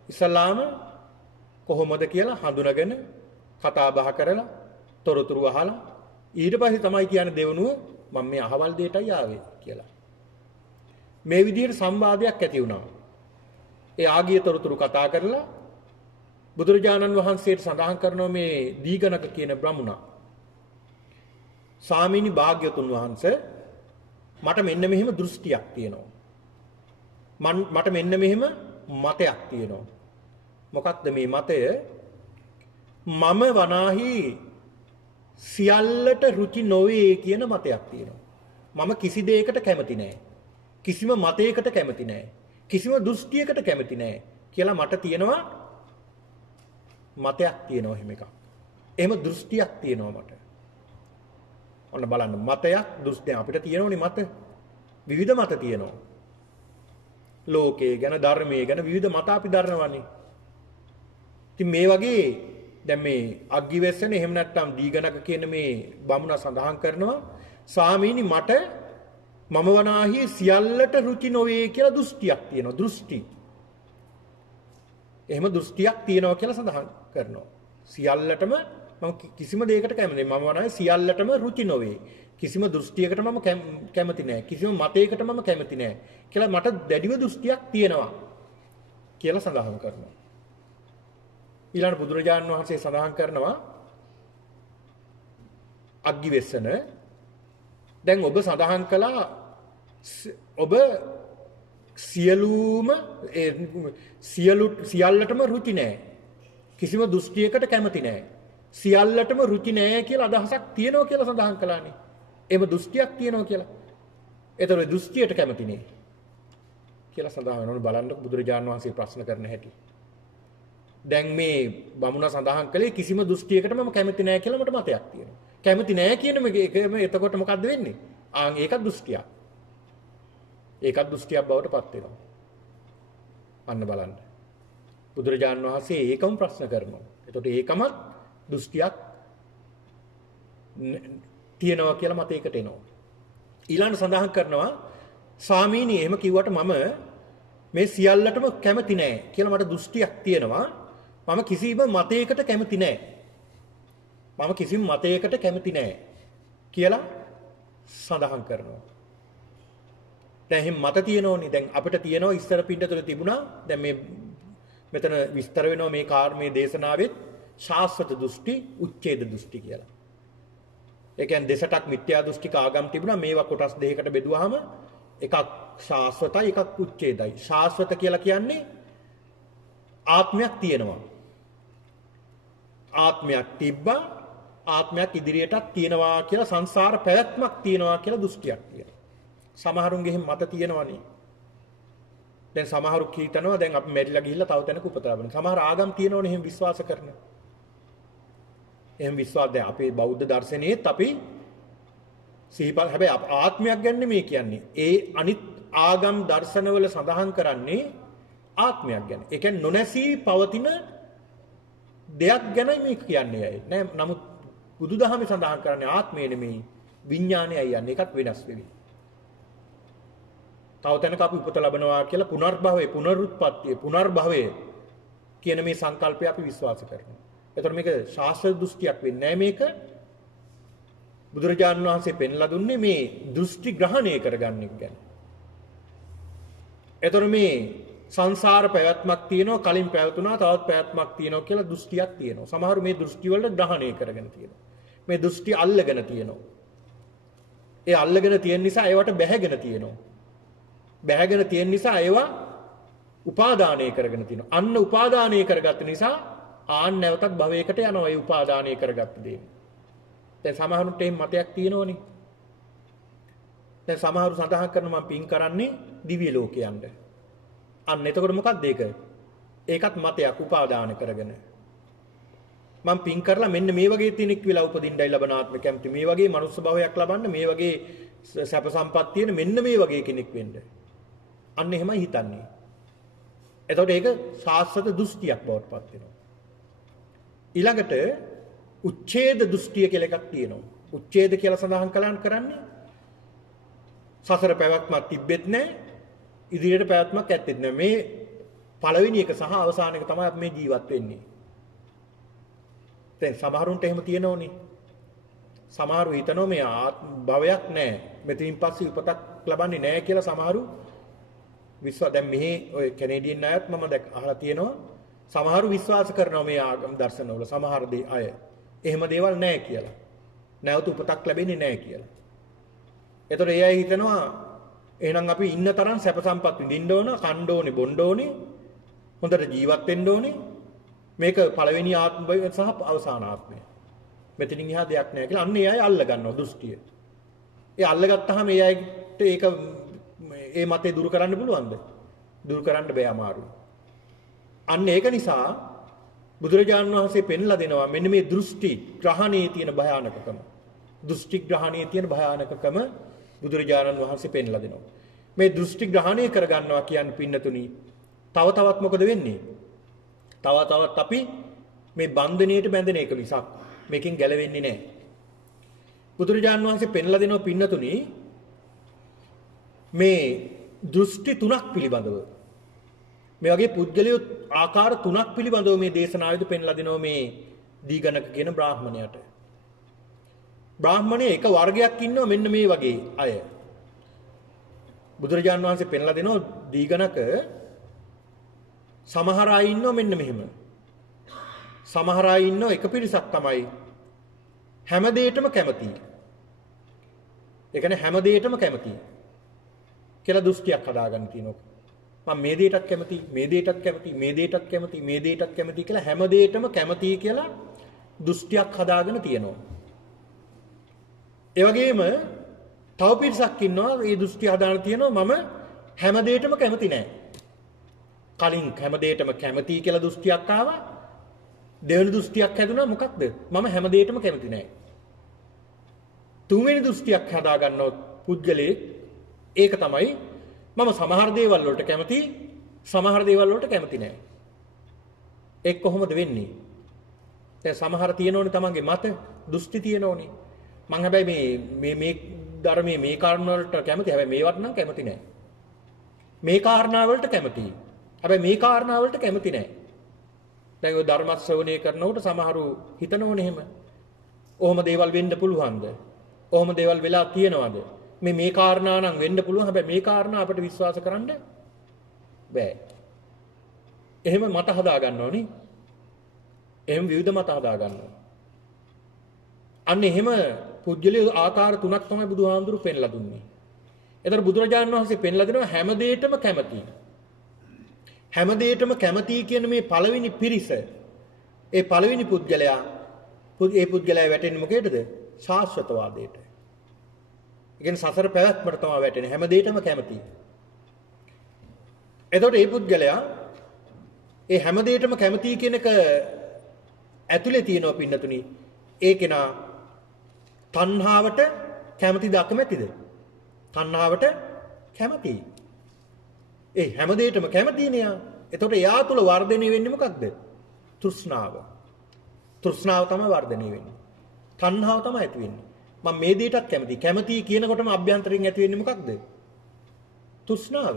ඉස්ලාම කොහොමද කියලා හඳුනගෙන කතා බහ කරලා තොරතුරු අහලා ඊට පස්සේ තමයි කියන්නේ දෙවනුව මම මේ අහවල් දෙයටයි ආවේ කියලා. මේ විදිහට සංවාදයක් ඇති වුණා. ඒ ආගිය තොරතුරු කතා කරලා බුදුරජාණන් වහන්සේට සඳහන් කරනවා මේ දීගණක කියන බ්‍රහ්මණා. ස්වාමීනි භාග්‍යතුන් වහන්සේ මට මෙන්න මෙහෙම දෘෂ්ටියක් තියෙනවා. මට මෙන්න මෙහෙම මතයක් තියෙනවා. මොකක්ද මේ මතය? මම වනාහි සියල්ලට රුචි නොවේ කියන මතයක් තියෙනවා. මම කිසි දෙයකට කැමති නැහැ. කිසිම මතයකට කැමති නැහැ. කිසිම දෘෂ්ටියකට කැමති නැහැ කියලා මට තියෙනවා මතයක් තියෙනවා එහෙම එකක්. එහෙම දෘෂ්ටියක් තියෙනවා මට. ඔන්න බලන්න මතයක් දෘෂ්ටියක් අපිට තියෙනවනේ මත. විවිධ මත තියෙනවා. ලෝකයේ ගැන ධර්මයේ ගැන විවිධ මත අපි දරනවානේ. ඉතින් මේ වගේ දැන් මේ අග්ගිවැස්සන එහෙම නැත්නම් දීගණක කියන මේ බමුණ සඳහන් කරනවා ස්වාමීනි මට මම වනාහි සියල්ලට රුචි නොවේ කියලා දෘෂ්ටියක් තියෙනවා දෘෂ්ටි. එහෙම දෘෂ්ටියක් තියෙනවා කියලා සඳහන් කරනවා. සියල්ලටම මම කිසිම දෙයකට කැමති නැහැ. මම වනාහි සියල්ලටම රුචි නොවේ. කිසිම දෘෂ්ටියකට මම කැමති නැහැ. කිසිම මතයකට මම කැමති නැහැ කියලා මට දැඩිව දෘෂ්ටියක් තියෙනවා කියලා සඳහන් කරනවා. ඊළඟ බුදුරජාණන් වහන්සේ සඳහන් කරනවා අග්ගිවැස්සන දැන් ඔබ සඳහන් කළා ඔබ සියල්ලටම රුචි නැහැ. කිසිම දෘෂ්ටියකට කැමති නැහැ. සියල්ලටම රුචි නැහැ කියලා අදහසක් තියෙනවා කියලා සඳහන් කළානේ. එහෙම දෘෂ්ටියක් තියෙනවා කියලා. ඒතර දෘෂ්ටියට කැමති නේ කියලා සඳහන් වෙනවා. බලන්න බුදුරජාණන් වහන්සේ ප්‍රශ්න කරන හැටි. දැන් මේ බමුණ සඳහන් කළේ කිසිම දෘෂ්ටියකට මම කැමති නැහැ කියලා මට මතයක් තියෙනවා. කැමති නැහැ කියන එකම එතකොට මොකද්ද වෙන්නේ? ඒකත් දෘෂ්ටියක්. ඒකත් දෘෂ්ටියක් බවට පත් වෙනවා. අන්න බලන්න. බුදුරජාණන් වහන්සේ ඒකම ප්‍රශ්න කරනවා. එතකොට ඒකම දෘෂ්ටියක් තියෙනවා කියලා මතයකට එනවා. ඊළඟ සඳහන් කරනවා ස්වාමීනි එහෙම කිව්වට මම මේ සියල්ලටම කැමති නැහැ කියලා මට දෘෂ්ටියක් තියෙනවා. මම කිසිම මතයකට කැමති නැහැ. මම කිසිම මතයකට කැමති නැහැ කියලා සඳහන් කරනවා. දැන් එහෙම මත තියෙනෝනේ. දැන් අපිට තියෙනවා ඉස්තර පිටතට තිබුණා. දැන් මේ මෙතන විස්තර වෙනවා මේ කාර්මයේ දේශනාවෙත් ශාස්ත්‍ර දෘෂ්ටි, උච්ඡේද දෘෂ්ටි කියලා. ඒ කියන්නේ දෙසටක් මිත්‍යා දෘෂ්ටික ආගම් තිබුණා. මේවා කොටස් දෙකකට බෙදුවාම එකක් ශාස්ත්‍රතයි එකක් උච්ඡේදයි. ශාස්ත්‍රත කියලා කියන්නේ ආත්මයක් තියෙනවා. ආත්මයක් තිබ්බා ආත්මයක් ඉදිරියටත් තියෙනවා කියලා සංසාර පැවැත්මක් තියෙනවා කියලා දෘෂ්ටියක් තියෙනවා. සමහරුන්ගේ එහෙම මත තියෙනවනේ. දැන් සමහරු කීතනවා දැන් අපි මැරිලා ගිහිල්ලා තව තැනක උපත ලබන. සමහර ආගම් තියෙනවනේ එහෙම විශ්වාස කරන. එහෙම විශ්වාස දැන් අපේ බෞද්ධ දර්ශනයේත් අපි සිහිපත් හැබැයි ආත්මයක් ගැන මේ කියන්නේ. ඒ අනිත් ආගම් දර්ශනවල සඳහන් කරන්නේ ආත්මයක් ගැන. ඒ කියන්නේ නොනැසී පවතින දෙයක් ගැනයි මේ කියන්නේ. නෑ නමුත් බුදුදහමේ සඳහන් කරන්නේ ආත්මය නෙමෙයි විඥානයයි යන්නේ. ඒකත් වෙනස් වෙවි. තව තැනක අපි උපත ලබනවා කියලා පුනර්භවය, පුනරුත්පත්තිය, පුනර්භවය කියන මේ සංකල්පය අපි විශ්වාස කරනවා. ඒතර මේක ශාස්ත්‍ර දෘෂ්ටියක් වෙන්නේ නෑ මේක. බුදුරජාණන් වහන්සේ පෙන්ලා දුන්නේ මේ දෘෂ්ටි ග්‍රහණය කරගන්න එක ගැන. ඒතර මේ සංසාර පැවැත්මක් තියෙනවා, කලින් පැවතුණා, තවත් පැවැත්මක් තියෙනවා කියලා දෘෂ්ටියක් තියෙනවා. සමහරු මේ දෘෂ්ටි වලට ග්‍රහණය කරගෙන තියෙනවා. මේ දෘෂ්ටි අල්ලගෙන තියෙනවා. ඒ අල්ලගෙන තියෙන නිසා ඒවට බැහැගෙන තියෙනවා. බැහැගෙන තියෙන නිසා ඒවා උපාදානය කරගෙන තියෙනවා. අන්න උපාදානය කරගත්ත නිසා ආන් නැවතත් භවයකට යනවා ඒ උපාදානය කරගත්ත දේ. දැන් සමහරුන්ට එහෙම මතයක් තියෙනවනේ. දැන් සමහරු සඳහන් කරනවා මම පින් කරන්නේ දිව්‍ය ලෝකයන්ට. අන්න එතකොට මොකක්ද ඒක? ඒකත් මතයක් උපාදාන කරගෙන. මම පින් කරලා මෙන්න මේ වගේ කෙනෙක් වෙලා උපදින්නයි ලබන ආත්ම කැමති. මේ වගේ මනුස්ස භවයක් ලබන්න, මේ වගේ සැප සම්පත් තියෙන මෙන්න මේ වගේ කෙනෙක් වෙන්න. අන්න එහෙමයි හිතන්නේ. එතකොට ඒක සාස්වත දෘෂ්ටියක් බවට පත් වෙනවා. ඊළඟට උච්ඡේද දෘෂ්ටිය කියලා එකක් තියෙනවා. උච්ඡේද කියලා සඳහන් කරන්නේ සසර පැවැත්මක් තිබෙත් නැහැ, ඉදිරියට පැවැත්මක් ඇත්තෙත් නැහැ. මේ පළවෙනි එක සහ අවසාන එක තමයි අපි මේ ජීවත් වෙන්නේ. දැන් සමහරුන්ට එහෙම තියෙනෝනේ. සමහරු හිතනවා මේ භවයක් නැහැ. මෙතනින් පස්සේ උපතක් ලබන්නේ නැහැ කියලා සමහරු දැන් මෙහි ඔය කැනේඩියන් අයත් මම අහලා තියෙනවා. සමහරු විශ්වාස කරනවා මේ ආගම් දර්ශනවල සමහර අය එහෙම දේවල් නැහැ කියලා. නැවත උපතක් ලැබෙන්නේ නැහැ කියලා. ඒතර ඒ අය හිතනවා එහෙනම් අපි ඉන්න තරම් සැප සම්පත් විඳින්න ඕන, කන්න ඕනේ, බොන්න ඕනේ, හොඳට ජීවත් වෙන්න ඕනේ. මේක පළවෙනි ආත්මය සහ අවසාන ආත්මය. මෙතනින් එහා දෙයක් නැහැ කියලා අන්න ඒ අය අල්ල ගන්නවා දෘෂ්ටිය. ඒ අල්ලගත්තාම ඒ අයට ඒක ඒ මතේ දුරු කරන්න පුළුවන්ද? දුරු කරන්න බෑ, අමාරුයි. අන්න ඒක නිසා බුදුරජාණන් වහන්සේ පෙන්ලා දෙනවා මෙන්න මේ දෘෂ්ටි ග්‍රහණයේ තියෙන භයානකකම. දෘෂ්ටි ග්‍රහණයේ තියෙන භයානකකම බුදුරජාණන් වහන්සේ පෙන්ලා දෙනවා. මේ දෘෂ්ටි ග්‍රහණය කරගන්නවා කියන්නේ පින්නතුනි තව තවත් මොකද වෙන්නේ? තව තවත් අපි මේ බන්ධනයට බැඳෙන එක මිසක් මේකෙන් ගැලවෙන්නේ නැහැ. බුදුරජාණන් වහන්සේ පෙන්ලා දෙනවා පින්නතුනි මේ දෘෂ්ටි තුනක් පිළිබඳව. මේ වගේ පුද්ගලයෝ ආකාර තුනක් පිළිබඳව මේ දේශනාවේදී පෙන්ලා දෙනවා මේ දීගණක කියන බ්‍රාහ්මණයට. බ්‍රාහ්මණය එක වර්ගයක් ඉන්නවා මෙන්න මේ වගේ අය. බුදුරජාණන් වහන්සේ පෙන්ලා දෙනවා දීගණක සමහර අය ඉන්නවා මෙන්න මෙහෙම. සමහර අය ඉන්නවා එක පිරිසක් තමයි හැම දෙයකටම කැමති. ඒ කියන්නේ හැම දෙයකටම කැමති කියලා දෘෂ්ටියක් හදාගන්න තියෙනවා. මම මේ දෙයටත් කැමති, මේ දෙයටත් කැමති, මේ දෙයටත් කැමති, මේ දෙයටත් කැමති කියලා හැම දෙයකටම කැමති කියලා දෘෂ්ටියක් හදාගෙන තියෙනවා. ඒ වගේම තව පිරිසක් ඉන්නවා මේ දෘෂ්ටි හදාගෙන තියෙනවා මම හැම දෙයකටම කැමති නෑ. කලින් හැම දෙයකටම කැමති කියලා දෘෂ්ටියක් ආවා. දෙවෙනි දෘෂ්ටියක් හැදුනා මොකක්ද? මම හැම දෙයකටම කැමති නෑ. තුන්වෙනි දෘෂ්ටියක් හදා ගන්නව පුද්ගලයේ ඒක තමයි මම සමහර දේවල් වලට කැමති, සමහර දේවල් වලට කැමති නෑ. ඒක කොහොමද වෙන්නේ? දැන් සමහර තියෙනෝනේ තමන්ගේ මත, දෘෂ්ටි තියෙනෝනේ. මං හැබැයි මේ ධර්මයේ මේ කාරණා වලට කැමති, හැබැයි මේවට නම් කැමති නෑ. මේ කාරණා වලට කැමතියි. හැබැයි මේ කාරණා වලට කැමති නෑ. දැන් ඔය ධර්ම ශ්‍රවණය කරනකොට සමහරු හිතනෝනේ එහෙම. ඔහොම දේවල් වෙන්න පුළුවන්ද? ඔහොම දේවල් වෙලා තියෙනවද? මේ කාරණා නම් වෙන්න පුළුවන්. හැබැයි මේ කාරණා අපිට විශ්වාස කරන්න බෑ. එහෙම මත හදා ගන්නෝනේ. එහෙම විවිධ මත හදා ගන්නවා. අන්න එහෙම පුද්ගලයේ ආකාර තුනක් තමයි බුදුහාමුදුරු පෙන්ලා දුන්නේ. ඒතර බුදුරජාණන් වහන්සේ පෙන්ලා දෙනවා හැම දෙයකටම කැමති. හැම දෙයකටම කැමති කියන මේ පළවෙනි පිරිස. ඒ පළවෙනි පුද්ගලයා වැටෙන්නේ මොකේදද? ශාස්ත්‍රවාදයට. ඒ කියන්නේ සසර පැවැත්මට තමයි වැටෙන්නේ. හැම දෙයකටම කැමති. එතකොට මේ පුද්ගලයා ඒ හැම දෙයකටම කැමති කියන එක ඇතුලේ තියෙනවා පින්නතුනි. ඒ කෙනා තණ්හාවට කැමතිද අකමැතිද? තණ්හාවට කැමතියි. ඒ හැම දෙයකටම කැමතිනේ යා. එතකොට එයා තුල වර්ධනය වෙන්නේ මොකක්ද? තෘෂ්ණාව. තෘෂ්ණාව තමයි වර්ධනය වෙන්නේ. තණ්හාව තමයි ඇති වෙන්නේ. මම මේ දෙයටත් කැමතියි. කැමතියි කියනකොටම අභ්‍යන්තරයෙන් ඇති වෙන්නේ මොකක්ද? තෘෂ්ණාව.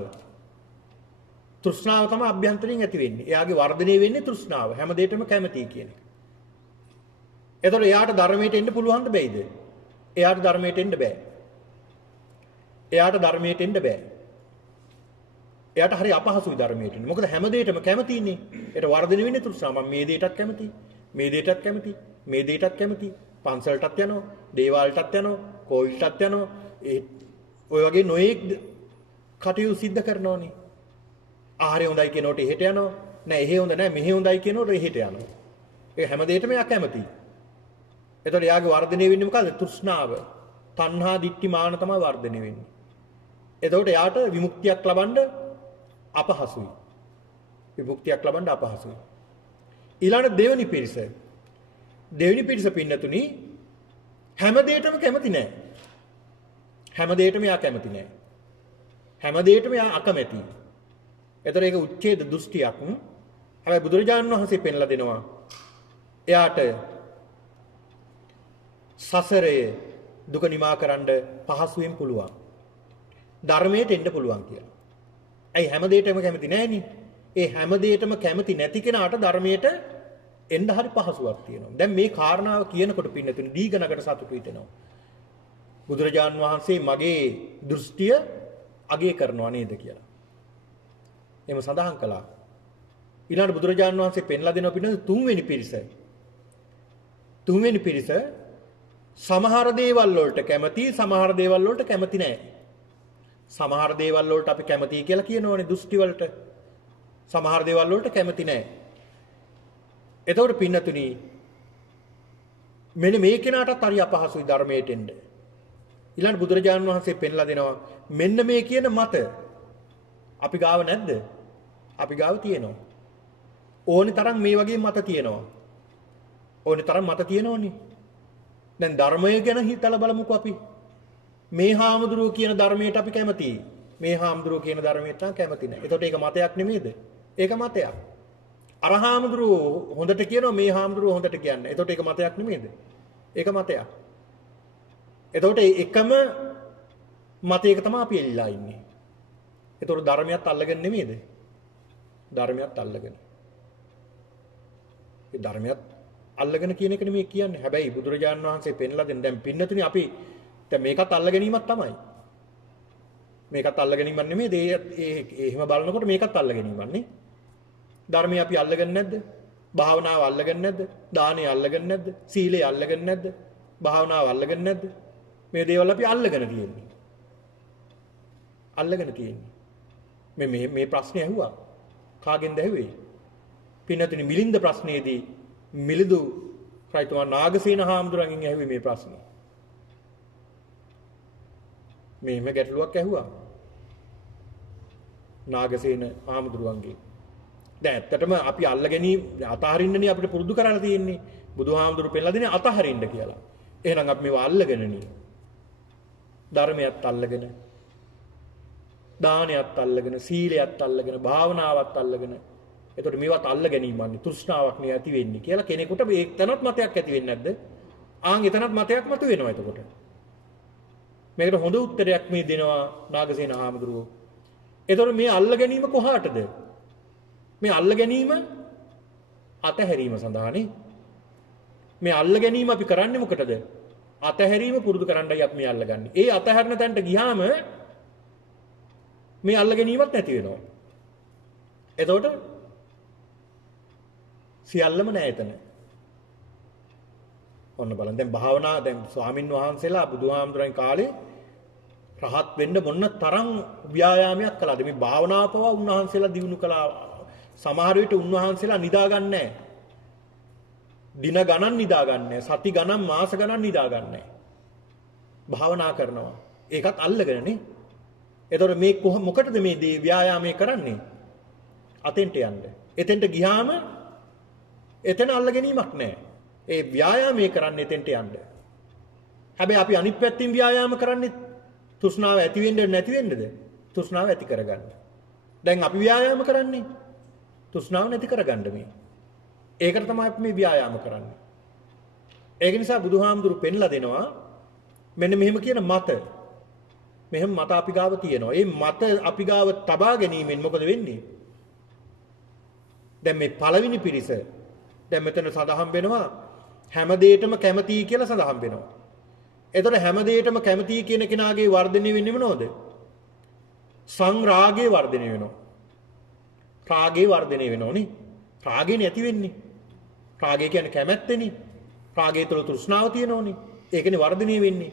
තෘෂ්ණාව තමයි අභ්‍යන්තරයෙන් ඇති වෙන්නේ. එයාගේ වර්ධනය වෙන්නේ තෘෂ්ණාව. හැම දෙයකටම කැමතියි කියන එක. එතකොට එයාට ධර්මයට එන්න පුළුවන්ද බැයිද? එයාට ධර්මයට එන්න බෑ. එයාට ධර්මයට එන්න බෑ. එයාට හරි අපහසුයි ධර්මයට එන්න. මොකද හැම දෙයකටම කැමතිනේ. ඒට වර්ධනය වෙන්නේ තෘෂ්ණාව. මම මේ දෙයටත් කැමතියි. මේ දෙයටත් කැමතියි. මේ දෙයටත් කැමතියි. පන්සලටත් යනවා, දේවාලටත් යනවා, කෝවිලටත් යනවා. ඔය වගේ නොයෙක් කටයුතු සිද්ධ කරනෝනේ. ආහාරය හොඳයි කියනකොට එහෙට යනවා. නෑ එහෙ හොඳ නෑ මෙහෙ හොඳයි කියනකොට එහෙට යනවා. ඒ හැම දෙයකටම එයා කැමතියි. එතකොට එයාගේ වර්ධනය වෙන්නේ මොකද්ද? තෘෂ්ණාව. තණ්හා, දිට්ඨි, මාන තමයි වර්ධනය වෙන්නේ. එතකොට එයාට විමුක්තියක් ලබන්න අපහසුයි. විමුක්තියක් ලබන්න අපහසුයි. ඊළඟ දෙවෙනි පිරිස. දෙවෙනි පිරිස පින්නතුනි හැම දෙයකටම කැමති නැහැ. හැම දෙයකටම යා කැමති නැහැ. හැම දෙයකටම යා අකමැති. ඒතර ඒක උච්ඡේද දෘෂ්ටියක්. හැබැයි බුදුරජාණන් වහන්සේ පෙන්ලා දෙනවා එයාට සසරේ දුක නිමා කරන්න පහසුවෙන් පුළුවන්. ධර්මයට එන්න පුළුවන් කියලා. ඇයි හැම දෙයකටම කැමති නැහෙනි? ඒ හැම දෙයකටම කැමති නැති කෙනාට ධර්මයට එන්න හරි පහසුවක් තියෙනවා. දැන් මේ කාරණාව කියනකොට පින්නතුනි දීඝනකට සතුටු හිතෙනවා. බුදුරජාන් වහන්සේ මගේ දෘෂ්ටිය අගය කරනවා නේද කියලා. එහෙම සඳහන් කළා. ඊළඟ බුදුරජාන් වහන්සේ පෙන්ලා දෙනවා පින්නතුනි තුන්වෙනි පිරිස. තුන්වෙනි පිරිස සමහර දේවල් වලට කැමති, සමහර දේවල් වලට කැමති නැහැ. සමහර දේවල් වලට අපි කැමතියි කියලා කියනෝනේ දෘෂ්ටි වලට. සමහර දේවල් වලට කැමති නැහැ. එතකොට පින්නතුනි මෙන්න මේ කෙනාටත් හරි අපහසුයි ධර්මයට එන්න. ඊළඟ බුදුරජාණන් වහන්සේ පෙන්ලා දෙනවා මෙන්න මේ කියන මත අපි ගාව නැද්ද? අපි ගාව තියෙනවා. ඕනි තරම් මේ වගේ මත තියෙනවා. ඕනි තරම් මත තියෙනවනේ. දැන් ධර්මය ගැන හිතලා බලමුකෝ අපි. මේ හාමුදුරුවෝ කියන ධර්මයට අපි කැමතියි. මේ හාමුදුරුවෝ කියන ධර්මයට නම් කැමති නැහැ. එතකොට ඒක මතයක් නෙමෙයිද? ඒක මතයක්. අර හාමුදුරුවෝ හොඳට කියනවා මේ හාමුදුරුවෝ හොඳට කියන්නේ. එතකොට ඒක මතයක් නෙමෙයිද? ඒක මතයක්. එතකොට එකම මතයක තමයි අපි එල්ලලා ඉන්නේ. එතකොට ධර්මයක් අල්ලගෙන නෙමෙයිද? ධර්මයක් අල්ලගෙන. ඒ ධර්මයක් අල්ලගෙන කියන එක නෙමෙයි කියන්නේ. හැබැයි බුදුරජාණන් වහන්සේ පෙන්ලා දෙන දැන් පින්නතුනි අපි දැන් මේකත් අල්ල ගැනීමක් තමයි. මේකත් අල්ල ගැනීමක් නෙමෙයි. එහෙම බලනකොට මේකත් අල්ල ගැනීමක් නේ. ධර්මය අපි අල්ලගන්නේ නැද්ද? භාවනාව අල්ලගන්නේ නැද්ද? දානය අල්ලගන්නේ නැද්ද? සීලය අල්ලගන්නේ නැද්ද? භාවනාව අල්ලගන්නේ නැද්ද? මේ දේවල් අපි අල්ලගෙන තියෙන්නේ. අල්ලගෙන තියෙන්නේ. මේ ප්‍රශ්නේ ඇහුවා. කාගෙන්ද ඇහුවේ? පින්නතුනි මිලින්ද ප්‍රශ්නේදී මිලිදු රයිතුමා නාගසේන හාමුදුරන්ගෙන් ඇහුවේ මේ ප්‍රශ්නේ. මේම ගැටලුවක් ඇහුවා. නාගසේන හාමුදුරුවන්ගේ. දැන් ඇත්තටම අපි අල්ල ගැනීම අතහරින්නනේ අපිට පුරුදු කරලා තියෙන්නේ. බුදුහාමුදුරු පෙන්නලා දෙන්නේ අතහරින්න කියලා. එහෙනම් අපි මේව අල්ලගෙනනේ. ධර්මයත් අල්ලගෙන, දානයත් අල්ලගෙන, සීලයත් අල්ලගෙන, භාවනාවත් අල්ලගෙන. එතකොට මේවත් අල්ල ගැනීමන්නේ තෘෂ්ණාවක් නේ ඇති වෙන්නේ කියලා කෙනෙකුට ඒකතනත් මතයක් ඇති වෙන්නේ නැද්ද? ආන් එතනත් මතයක් මත වෙනවා එතකොට. මේකට හොඳ උත්තරයක් මේ දෙනවා නාගසේන හාමුදුරුවෝ. එතකොට මේ අල්ල ගැනීම කොහාටද? මේ අල්ල ගැනීම අතහැරීම සඳහානේ. මේ අල්ල ගැනීම අපි කරන්නේ මොකටද? අතහැරීම පුරුදු කරන්නයි අපි මේ අල්ලගන්නේ. ඒ අතහැරන තැනට ගියාම මේ අල්ල ගැනීමත් නැති වෙනවා. එතකොට සියල්ලම නැහැ එතන. ඔන්න බලන්න දැන් භාවනා දැන් ස්වාමින් වහන්සේලා බුදුහාමුදුරන් කාලේ රහත් වෙන්න මොන තරම් ව්‍යායාමයක් කළාද? මේ භාවනාව පවා උන්වහන්සේලා දිනු කළා. සමහර විට උන්වහන්සේලා නිදාගන්නේ නැහැ. දින ගණන් නිදාගන්නේ නැහැ. සති ගණන් මාස ගණන් නිදාගන්නේ නැහැ. භාවනා කරනවා. ඒකත් අල්ලගෙනනේ. එතකොට මේ මොකටද මේ ව්‍යායාමයේ කරන්නේ? අතෙන්ට යන්න. එතෙන්ට ගියාම එතන අල්ල ගැනීමක් නැහැ. ඒ ව්‍යායාමයේ කරන්නේ එතෙන්ට යන්න. හැබැයි අපි අනිත් පැත්තෙන් ව්‍යායාම කරන්නේ තෘෂ්ණාව ඇති වෙන්න නැති වෙන්නද? තෘෂ්ණාව ඇති කරගන්න. දැන් අපි ව්‍යායාම කරන්නේ තෘෂ්ණාව නැති කරගන්න මේ. ඒකට තමයි අපි මේ ව්‍යායාම කරන්නේ. ඒක නිසා බුදුහාමුදුරු පෙන්ලා දෙනවා මෙන්න මෙහෙම කියන මත. මෙහෙම මත අපි ගාව තියෙනවා. මේ මත අපි ගාව තබා ගැනීමෙන් මොකද වෙන්නේ? දැන් මේ පළවෙනි පිරිස දැන් මෙතන සඳහන් වෙනවා හැම දෙයකටම කැමතියි කියලා සඳහන් වෙනවා. එතකොට හැම දෙයකටම කැමතියි කියන කෙනාගේ වර්ධනය වෙන්නේ මොනවද? සංරාගයේ වර්ධනය වෙනවා. රාගයේ වර්ධනය වෙනෝනේ. රාගේ නැති වෙන්නේ. රාගය කියන්නේ කැමැත්තනේ. රාගය තුළ තෘෂ්ණාව තියෙනෝනේ. ඒකනේ වර්ධනය වෙන්නේ.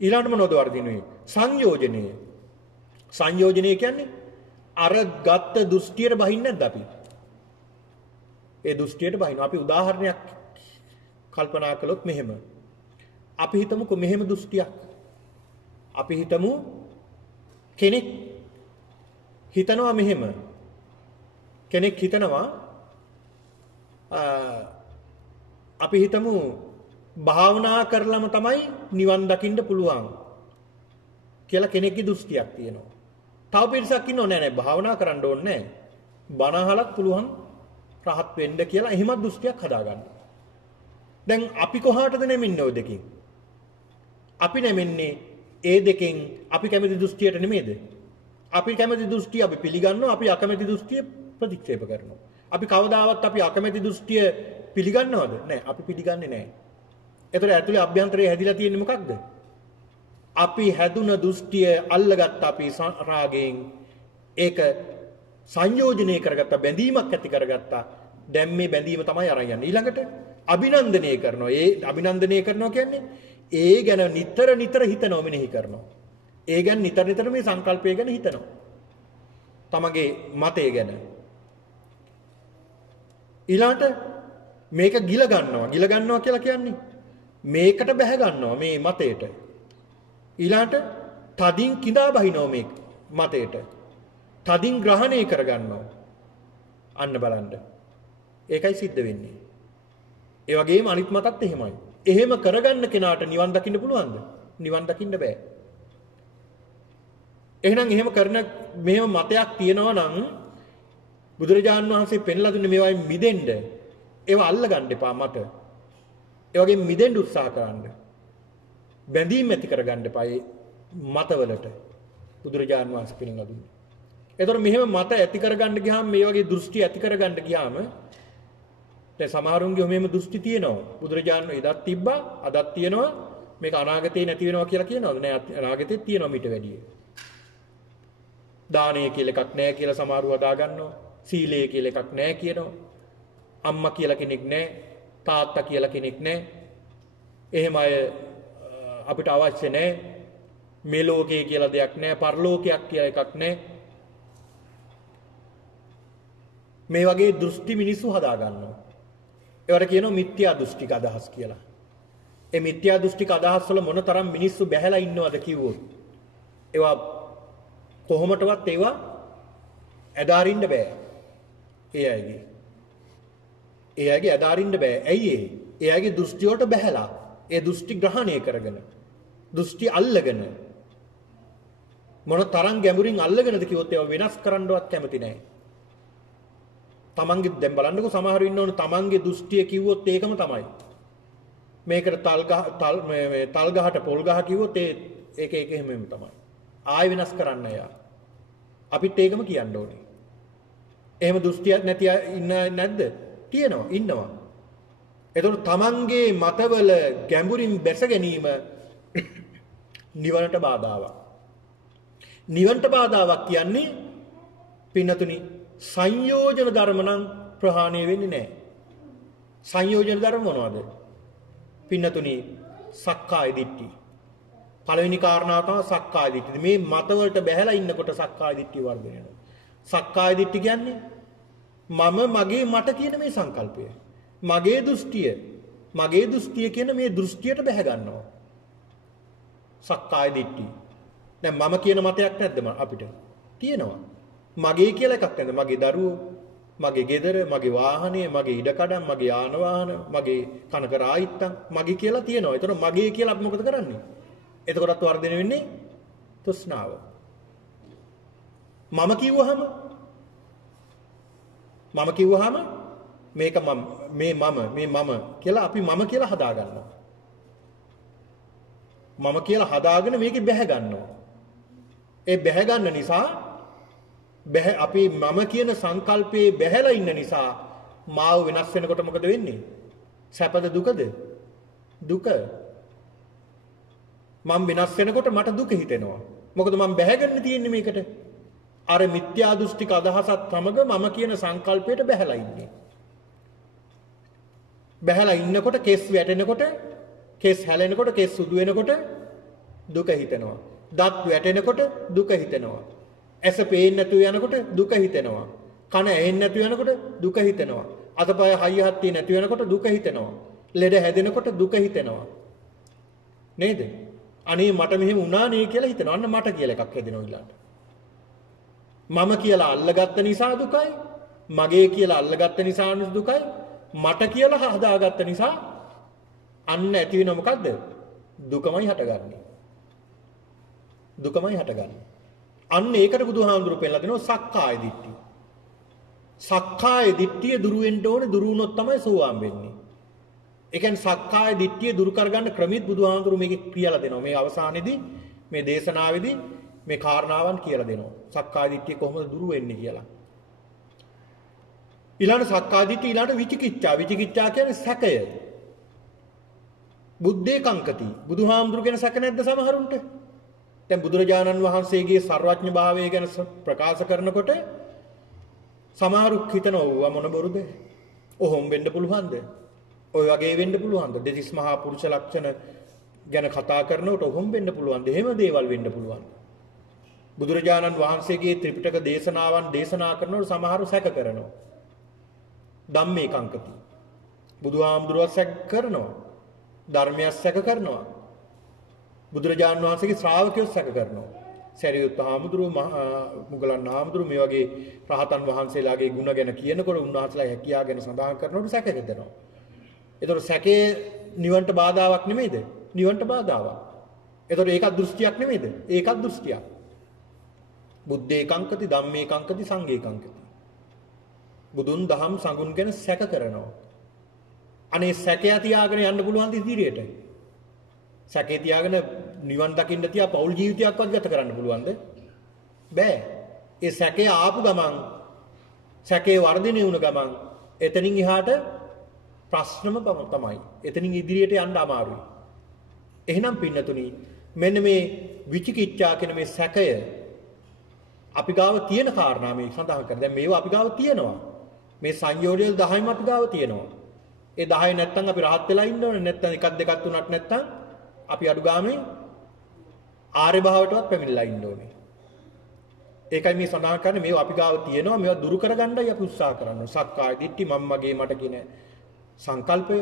ඊළඟට මොනවද වර්ධනය වෙන්නේ? සංයෝජනය. සංයෝජනය කියන්නේ අර ගත්ත දෘෂ්ටියට බහින්නේ නැද්ද අපි? ඒ දෘෂ්ටියට බහිනවා. අපි උදාහරණයක් කල්පනා කළොත් මෙහෙම. අපි හිතමුකෝ මෙහෙම දෘෂ්ටියක්. අපි හිතමු කෙනෙක් හිතනවා මෙහෙම. කෙනෙක් හිතනවා අපි හිතමු භාවනා කරලම තමයි නිවන් දකින්න පුළුවන් කියලා කෙනෙක්ගේ දෘෂ්ටියක් තියෙනවා. තව පිරිසක් ඉන්නෝ නෑ නෑ භාවනා කරන්න ඕනේ නෑ. බණ අහලත් පුළුවන් රහත් වෙන්න කියලා එහෙම දෘෂ්ටියක් හදාගන්න. දැන් අපි කොහාටද නැමින්නේ ඔය දෙකෙන්? අපි නැමෙන්නේ ඒ දෙකෙන් අපි කැමති දෘෂ්ටියට නෙමෙයිද? අපි කැමති දෘෂ්ටිය අපි පිළිගන්නවා, අපි අකමැති දෘෂ්ටිය ප්‍රතික්ෂේප කරනවා. අපි කවදාවත් අපි අකමැති දෘෂ්ටිය පිළිගන්නවද? නෑ, අපි පිළිගන්නේ නෑ. ඒතර ඇතුලේ අභ්‍යන්තරයේ හැදිලා තියෙන්නේ මොකක්ද? අපි හැදුන දෘෂ්ටිය අල්ලගත්ත අපි රාගයෙන් ඒක සංයෝජනය කරගත්ත බැඳීමක් ඇති කරගත්තා. දැන් මේ බැඳීම තමයි අරන් යන්නේ. ඊළඟට අභිනන්දනය කරනවා. ඒ අභිනන්දනය කරනවා කියන්නේ ඒ ගැන නිතර නිතර හිතනවා, මෙනෙහි කරනවා. ඒ ගැන නිතර නිතර මේ සංකල්පය ගැන හිතනවා. තමගේ මතය ගැන. ඊළඟට මේක ගිල ගන්නවා. ගිල ගන්නවා කියලා කියන්නේ මේකට බැහැ ගන්නවා මේ මතයට. ඊළඟට තදින් කිඳා බහිනවා මේ මතයට. තදින් ග්‍රහණය කරගන්නවා. අන්න බලන්න. ඒකයි සිද්ධ වෙන්නේ. ඒ වගේම අනිත් මතත් එහෙමයි. එහෙම කරගන්න කෙනාට නිවන් දකින්න පුළුවන්ද? නිවන් දකින්න බෑ. එහෙනම් එහෙම කරන මෙහෙම මතයක් තියෙනවා නම් බුදුරජාන් වහන්සේ පෙන්ලා දුන්නේ මේවායින් මිදෙන්න. ඒවා අල්ල ගන්න එපා මට. ඒ වගේම මිදෙන්න උත්සාහ කරන්න. බැඳීම් ඇති කරගන්න එපා මේ මතවලට. බුදුරජාන් වහන්සේ පෙන්ලා දුන්නේ. ඒතර මෙහෙම මත ඇති කරගන්න ගියාම මේ වගේ දෘෂ්ටි ඇති කරගන්න ගියාම දැන් සමහරුන්ගේ මෙහෙම දෘෂ්ටි තියෙනවා. බුදුරජාණන් එදත් තිබ්බා, අදත් තියෙනවා. මේක අනාගතේ නැති වෙනවා කියලා කියනවද? නෑ, අනාගතෙත් තියෙනවා මීට වැඩිය. දානය කියලා එකක් නෑ කියලා සමහරව හදා ගන්නවා. සීලය කියලා එකක් නෑ කියනවා. අම්මා කියලා කෙනෙක් නෑ, තාත්තා කියලා කෙනෙක් නෑ. එහෙම අය අපිට අවශ්‍ය නෑ. මේ ලෝකේ කියලා දෙයක් නෑ, පරලෝකයක් කියලා එකක් නෑ. මේ වගේ දෘෂ්ටි මිනිස්සු හදා ගන්නවා. ඒවට කියනවා මිත්‍යා දෘෂ්ටික අදහස් කියලා. ඒ මිත්‍යා දෘෂ්ටික අදහස් වල මොනතරම් මිනිස්සු බැහැලා ඉන්නවද කිව්වොත් ඒවා කොහොමටවත් ඒවා ඇදාරින්න බෑ. ඒ අයගේ ඇදාරින්න බෑ. ඇයි ඒ? ඒ අයගේ දෘෂ්ටි වලට බැහැලා ඒ දෘෂ්ටි ග්‍රහණය කරගෙන දෘෂ්ටි අල්ලගෙන මොන තරම් ගැඹුරින් අල්ලගෙනද කිව්වොත් ඒවා වෙනස් කරන්නවත් කැමති නෑ. තමන්ගේ දැන් බලන්නකෝ සමහරව ඉන්නවනේ තමන්ගේ දෘෂ්ටිය කිව්වොත් ඒකම තමයි. මේකට තල් ගහට පොල් ගහ කිව්වොත් ඒක එහෙමම තමයි. ආයෙ වෙනස් කරන්න යා. අපිත් ඒකම කියන්න ඕනේ. එහෙම දෘෂ්ටියක් නැති ඉන්න නැද්ද? තියෙනවා, ඉන්නවා. ඒතකොට තමන්ගේ මතවල ගැඹුරින් බැස ගැනීම නිවනට බාධාවක්. නිවනට බාධාවක් කියන්නේ පින්නතුනි සංයෝජන ධර්ම නම් ප්‍රහාණය වෙන්නේ නැහැ. සංයෝජන ධර්ම මොනවද? පින්නතුනි සක්කාය දිට්ඨි. පළවෙනි කාරණාව තමයි සක්කාය දිට්ඨි. මේ මතවලට බැහැලා ඉන්නකොට සක්කාය දිට්ඨිය වර්ධනය වෙනවා. සක්කාය දිට්ඨි කියන්නේ මම මගේ මට කියන මේ සංකල්පය. මගේ දෘෂ්ටිය කියන මේ දෘෂ්ටියට බැහැ ගන්නවා. සක්කාය දිට්ඨි. දැන් මම කියන මතයක් නැද්ද අපිට? තියෙනවා. මගේ කියලා එකක් නැද්ද? මගේ දරුවෝ, මගේ ගෙදර, මගේ වාහනය, මගේ ඉඩකඩම්, මගේ යාන වාහන, මගේ කනක රායිත්තම් මගේ කියලා තියෙනවා. ඒතකොට මගේ කියලා අපි මොකද කරන්නේ? එතකොටත් වර්ධනය වෙන්නේ තෘෂ්ණාව. මම කිව්වහම මේක මම කියලා අපි මම කියලා හදා ගන්නවා. මම කියලා හදාගෙන මේකේ බැහැ ගන්නවා. ඒ බැහැ ගන්න නිසා අපි මම කියන සංකල්පයේ බැහැලා ඉන්න නිසා මාව වෙනස් වෙනකොට මොකද වෙන්නේ? සැපද දුකද? දුක. මම වෙනස් වෙනකොට මට දුක හිතෙනවා. මොකද මම බැහැගන්න තියෙන්නේ මේකට. අර මිත්‍යා දෘෂ්ටික අදහසත් සමග මම කියන සංකල්පයට බැහැලා ඉන්නේ. බැහැලා ඉන්නකොට කෙස් වැටෙනකොට, කෙස් හැලෙනකොට, කෙස් සුදු වෙනකොට දුක හිතෙනවා. දත් වැටෙනකොට දුක හිතෙනවා. ඇස පේන්නේ නැතුව යනකොට දුක හිතෙනවා. කන ඇහෙන්නේ නැතුව යනකොට දුක හිතෙනවා. අතපය හයිය හත්තිය නැති වෙනකොට දුක හිතෙනවා. ලෙඩ හැදෙනකොට දුක හිතෙනවා. නේද? අනේ මට මෙහෙම වුණා නේ කියලා හිතනවා. අන්න මට කියලා එකක් හැදෙනවා ඊළඟට. මම කියලා අල්ලගත්ත නිසා දුකයි. මගේ කියලා අල්ලගත්ත නිසා දුකයි. මට කියලා හදාගත්ත නිසා අන්න ඇති වෙනව මොකද්ද? දුකමයි හටගන්නේ. දුකමයි හටගන්නේ. අන්න ඒකට බුදුහාමුදුරුවෝ පෙන්නලා දෙනවා සක්කාය දිට්ඨිය. සක්කාය දිට්ඨිය දුරු වෙන්න ඕනේ, දුරු වුණොත් තමයි සෝවාන් වෙන්නේ. ඒ කියන්නේ සක්කාය දිට්ඨිය දුරු කරගන්න ක්‍රමෙත් බුදුහාමුදුරුවෝ මේකේ කියලා දෙනවා. මේ අවසානයේදී මේ දේශනාවේදී මේ කාරණාවන් කියලා දෙනවා. සක්කාය දිට්ඨිය කොහොමද දුරු වෙන්නේ කියලා. ඊළඟ සක්කාය දිට්ඨිය ඊළඟ විචිකිච්ඡා. විචිකිච්ඡා කියන්නේ සැකය. බුද්ධේ කංකති. බුදුහාමුදුරු ගැන සැක නැද්ද සමහරුන්ට? දැන් බුදුරජාණන් වහන්සේගේ සර්වඥ භාවය ගැන ප්‍රකාශ කරනකොට සමහරු හිතනවා මොන බොරුද? ඔහොම වෙන්න පුළුවන්ද? ඔය වගේ වෙන්න පුළුවන්ද? දෙතිස් මහා පුරුෂ ලක්ෂණ ගැන කතා කරනකොට ඔහොම වෙන්න පුළුවන්ද? එහෙම දේවල් වෙන්න පුළුවන්ද? බුදුරජාණන් වහන්සේගේ ත්‍රිපිටක දේශනාවන් දේශනා කරනකොට සමහරු සැක කරනවා. ධම්මේ කංකති. බුදුහාමුදුරුවෝ සැක කරනවා. ධර්මයක් සැක කරනවා. බුදුරජාණන් වහන්සේගේ ශ්‍රාවකයෝ සැක කරනවා. සරියුත් හාමුදුරුවෝ මුගලන් හාමුදුරුවෝ මේ වගේ රහතන් වහන්සේලාගේ ගුණ ගැන කියනකොට උන්වහන්සේලා හැකියාව ගැන සඳහන් කරනකොට සැක හිතෙනවා. ඒතකොට සැකේ නිවන්ට බාධාවක් නෙමෙයිද? නිවන්ට බාධාවක්. ඒතකොට ඒකත් දෘෂ්ටියක් නෙමෙයිද? ඒකත් දෘෂ්ටියක්. බුද්ධේ කංකති, ධම්මේ කංකති, සංඝේ කංකති. බුදුන් දහම් සංගුණ ගැන සැක කරනවා. අනේ සැකය තියාගෙන යන්න පුළුවන් ඉදිරියට. සැකේ තියාගෙන නිවන් දකින්න තියා පෞල් ජීවිතයක්වත් ගත කරන්න පුළුවන්ද? බෑ. ඒ සැකේ ආපු ගමන් සැකේ වර්ධනය වුණ ගමන් එතනින් එහාට ප්‍රශ්නම තමයි. එතනින් ඉදිරියට යන්න අමාරුයි. එහෙනම් පින්නතුනි මෙන්න මේ විචිකිච්ඡා කියන මේ සැකය අපි ගාව තියෙන කාරණා මේ සඳහන් කර. දැන් මේවා අපි ගාව තියෙනවා. මේ සංයෝජන 10ම අපි ගාව තියෙනවා. ඒ 10 නැත්තම් අපි rahat වෙලා ඉන්න ඕනේ. නැත්තම් එකක් දෙකක් තුනක් නැත්තම් අපි අඩු ගානේ ආර්ය භාවයටවත් පැමිණලා ඉන්න ඕනේ. ඒකයි මේ සඳහන් කරන්නේ මේවා අපි ගාව තියෙනවා. මේවා දුරු කරගන්නයි අපි උත්සාහ කරන්නේ. සක්කාය දිට්ඨි මම මගේ මට කියන සංකල්පය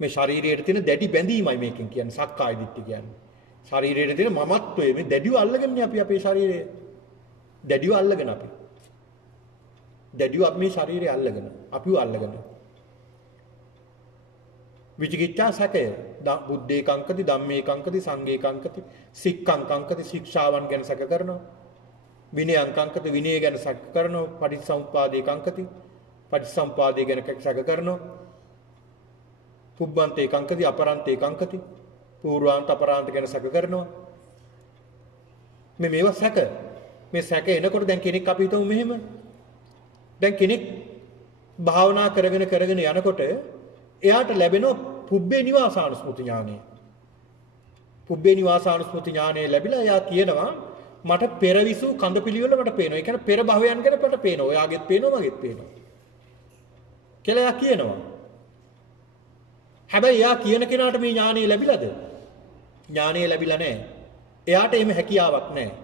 මේ ශරීරයට තියෙන දැඩි බැඳීමයි මේකෙන් කියන්නේ සක්කාය දිට්ඨි කියන්නේ. ශරීරයට තියෙන මමත්වය මේ දැඩිව අල්ලගන්නේ අපි අපේ ශරීරය. දැඩිව අල්ලගෙන අපි. දැඩිව අපි මේ ශරීරය අල්ලගෙන අපිව අල්ලගෙන. විචිකිච්ඡා සැකය. බුද්ධේ කංකති, ධම්මේ කංකති, සංඝේ කංකති, සික්ඛං කංකති, ශික්ෂාවන් ගැන සැක කරනවා. විනයං කංකති, විනය ගැන සැක කරනවා. පටිච්චසමුප්පාදේ කංකති, පටිච්චසමුපාදේ ගැන සැක කරනවා. පුබ්බන්තේ කංකති, අපරන්තේ කංකති, පූර්වාන්ත අපරාන්ත ගැන සැක කරනවා. මේවා සැක. මේ සැක එනකොට දැන් කෙනෙක් අපි හිතමු මෙහෙම. දැන් කෙනෙක් භාවනා කරගෙන යනකොට එයාට ලැබෙන පුබ්බේ නිවාසානුස්මෘති ඥානය. පුබ්බේ නිවාසානුස්මෘති ඥානය ලැබිලා එයා කියනවා මට පෙරවිසු කඳ පිළිවෙල මට පේනවා. ඒ කියන්නේ පෙර භවයන් ගැන මට පේනවා. ඔයාගෙත් පේනවා මගෙත් පේනවා. කියලා එයා කියනවා. හැබැයි එයා කියන කෙනාට මේ ඥානය ලැබිලාද? ඥානය ලැබිලා නැහැ. එයාට එහෙම හැකියාවක් නැහැ.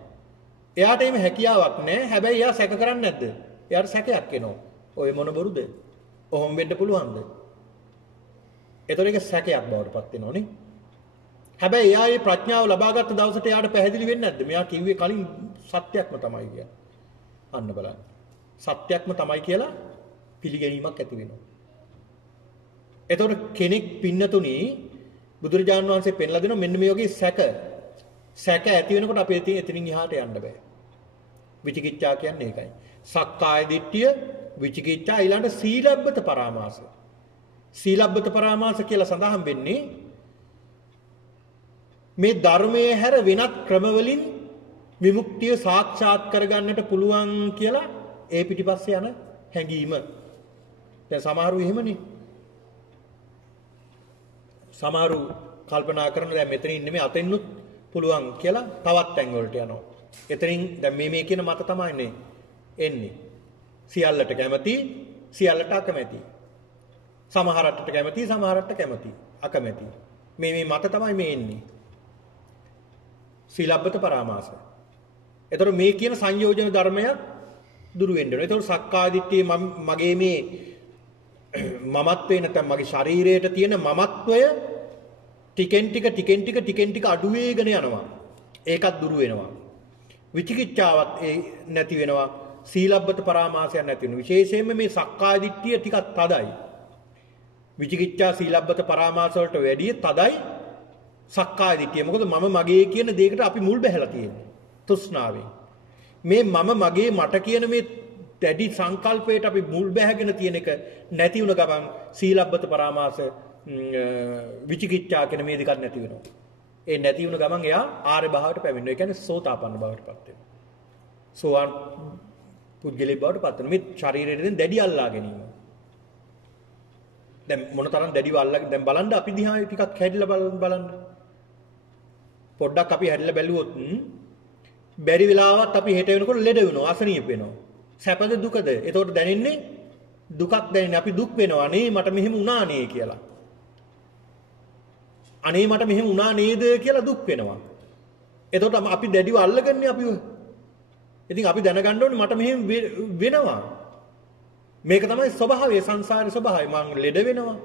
එයාට එහෙම හැකියාවක් නැහැ. හැබැයි එයා සැක කරන්නේ නැද්ද? එයාට සැකයක් එනවා. ඔය මොන බොරුද? ඔහොම වෙන්න පුළුවන්ද? ඒතර ඒක සැකයක් බවට පත් වෙනවා නේ. හැබැයි එයා මේ ප්‍රඥාව ලබාගත් දවසට එයාට පැහැදිලි වෙන්නේ නැද්ද? මෙයා කිව්වේ කලින් සත්‍යක්ම තමයි කියලා. අන්න බලන්න. සත්‍යක්ම තමයි කියලා පිළිගැනීමක් ඇති වෙනවා. එතකොට කෙනෙක් පින්නතුණි බුදුරජාණන් වහන්සේ පෙන්ලා දෙනවා මෙන්න මේ වගේ සැක ඇති වෙනකොට අපි එතනින් එහාට යන්න බෑ. විචිකිච්ඡා කියන්නේ ඒකයි. සක්කාය දිට්ඨිය, විචිකිච්ඡා ඊළඟ සීලබ්බත පරාමාස. සීලබ්බත පරාමාස කියලා සඳහන් වෙන්නේ මේ ධර්මයේ හැර වෙනත් ක්‍රමවලින් විමුක්තිය සාක්ෂාත් කරගන්නට පුළුවන් කියලා ඒ පිටිපස්සේ යන හැඟීම. දැන් සමහරු එහෙමනේ. සමහරු කල්පනා කරන දැන් මෙතනින් නෙමෙයි අතෙන්නුත් පුළුවන් කියලා තවත් තැන් වලට යනවා. එතනින් දැන් මේ කියන මත තමයි එන්නේ. සියල්ලට කැමති, සියල්ලට අකමැති. සමහරටට කැමති, සමහරටට කැමති, අකමැති. මේ මත තමයි මේ එන්නේ. සීලබ්බත පරාමාස. එතකොට මේ කියන සංයෝජන ධර්මයක් දුරු වෙන්න ඕනේ. එතකොට සක්කාය දිට්ඨිය මගේ මේ මමත්වේ නැත්නම් මගේ ශරීරයට තියෙන මමත්වය ටිකෙන් ටික අඩු වෙගෙන යනවා. ඒකත් දුරු වෙනවා. විචිකිච්ඡාවත් නැති වෙනවා. සීලබ්බත පරාමාසයක් නැති වෙනවා. විශේෂයෙන්ම මේ සක්කාය දිට්ඨිය ටිකක් තදයි. විචිකිච්ඡා සීලබ්බත පරාමාස වලට වැඩිය තදයි සක්කාය දිට්ඨිය. මොකද මම මගේ කියන දෙයකට අපි මුල් බැහැලා තියෙන්නේ. තෘෂ්ණාවෙන්. මේ මම මගේ මට කියන මේ දැඩි සංකල්පයට අපි මුල් බැහැගෙන තියෙන එක නැති වුණ ගමන් සීලබ්බත පරාමාස විචිකිච්ඡා කියන මේ දෙකක් නැති වෙනවා. ඒ නැති වුණ ගමන් එයා ආර්ය භාවයට පැමිණෙනවා. ඒ කියන්නේ සෝතාපන්න භාවයට පත් වෙනවා. සෝවාන් පුද්ගලික බවට පත් වෙනවා. මේ ශරීරයෙන් දැඩි අල්ලා ගැනීම. දැන් මොනතරම් දැඩිව අල්ලාගෙන දැන් බලන්න අපි දිහා ටිකක් හැදිලා බලන්න. පොඩ්ඩක් අපි හැදිලා බැලුවොත් බැරි වෙලාවත් අපි හෙට වෙනකොට ලෙඩ වෙනවා, අසනීප වෙනවා. සැපද දුකද? එතකොට දැනෙන්නේ දුකක් දැනෙන්නේ. අපි දුක් වෙනවා. අනේ මට මෙහෙම වුණා නේ කියලා. අනේ මට මෙහෙම වුණා නේද කියලා දුක් වෙනවා. එතකොට අපි දැඩිව අල්ලගන්නේ අපිව. ඉතින් අපි දැනගන්න ඕනේ මට මෙහෙම වෙනවා. මේක තමයි ස්වභාවය, සංසාරේ ස්වභාවය. මං ලෙඩ වෙනවා,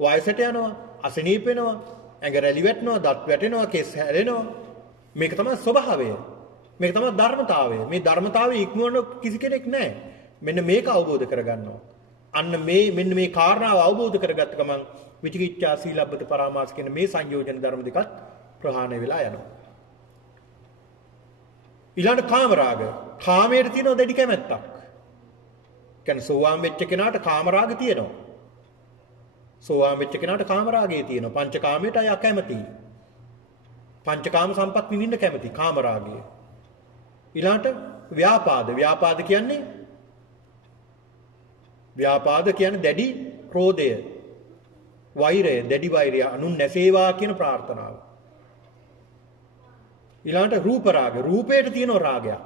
වයසට යනවා, අසනීප වෙනවා, ඇඟ රැලි වැටෙනවා, දත් වැටෙනවා, කෙස් හැලෙනවා. මේක තමයි ස්වභාවය. මේක තමයි ධර්මතාවය. මේ ධර්මතාවය ඉක්මවන කිසි කෙනෙක් නැහැ. මෙන්න මේක අවබෝධ කරගන්නවා. අන්න මෙන්න මේ කාරණාව අවබෝධ කරගත්ත ගමන් විචිකිච්ඡා සීලබ්බත පරාමාස කියන මේ සංයෝජන ධර්ම දෙකත් ප්‍රහාණය වෙලා යනවා. ඊළඟ කාමරාග. කාමයට තියෙන දෙඩි කැමැත්තක්. කියන්නේ සෝවාන් වෙච්ච කෙනාට කාමරාග තියෙනවා. සෝවාන් වෙච්ච කෙනාට කාමරාගය තියෙනවා. පංචකාමයට අය අකමැතියි. පංචකාම සම්පත් විඳින්න කැමති කාමරාගය. ඊළඟට ව්‍යාපාද. ව්යාපාද කියන්නේ දැඩි ක්‍රෝධය, වෛරය, දැඩි වෛරය, අනුන් නැසේවා කියන ප්‍රාර්ථනාව. ඊළඟට රූප රාග. රූපයට තියෙන රාගය.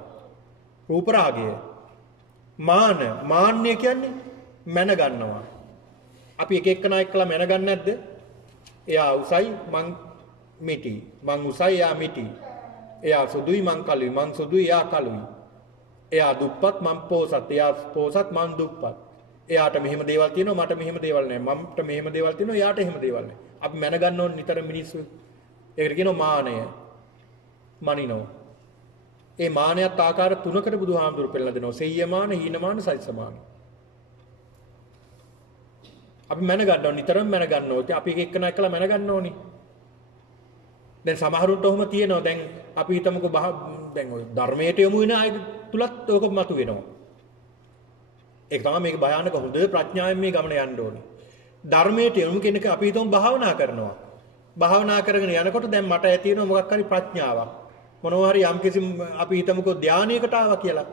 රූප රාගය. මාන්නය කියන්නේ මැන ගන්නවා. අපි එක එක්කනා එක්කලා මැන ගන්න නැද්ද? එයා උසයි මං මිටි. මං උසයි එයා මිටි. එයා සුදුයි මං කළුයි. මං සුදුයි එයා කළුයි. එයා දුප්පත් මං පෝසත්. එයා පෝසත් මං දුප්පත්. එයාට මෙහෙම දේවල් තියෙනවා මට මෙහෙම දේවල් නැහැ. මමට මෙහෙම දේවල් තියෙනවා එයාට එහෙම දේවල් නැහැ. අපි මැන ගන්න ඕන නිතර මිනිස්සු. ඒකට කියනවා මානය. මනිනෝ. ඒ මානයත් ආකාර තුනකට බුදුහාමුදුරු පෙන්නලා දෙනවා. සෙය්‍යමාන, හීනමාන, සයිසමාන. අපි මැන ගන්න ඕන නිතරම මැන ගන්න ඕනේ. අපි එක එක්කන එක්කලා මැන ගන්න ඕනේ. දැන් සමහරුන්ට ඔහොම තියෙනවා. දැන් අපි හිතමුකෝ දැන් ඔය ධර්මයට යොමු වෙන අය තුලත් ඕක මතු වෙනවා. ඒක තමයි මේක භයානක හොඳ ප්‍රඥාවෙන් මේ ගමන යන්න ඕනේ. ධර්මයට යොමු කෙනෙක් අපි හිතමු භාවනා කරනවා. භාවනා කරගෙන යනකොට දැන් මට ඇති වෙන මොකක් හරි ප්‍රඥාවක්. මොනවා හරි යම්කිසි අපි හිතමුකෝ ධානයකට ආවා කියලා.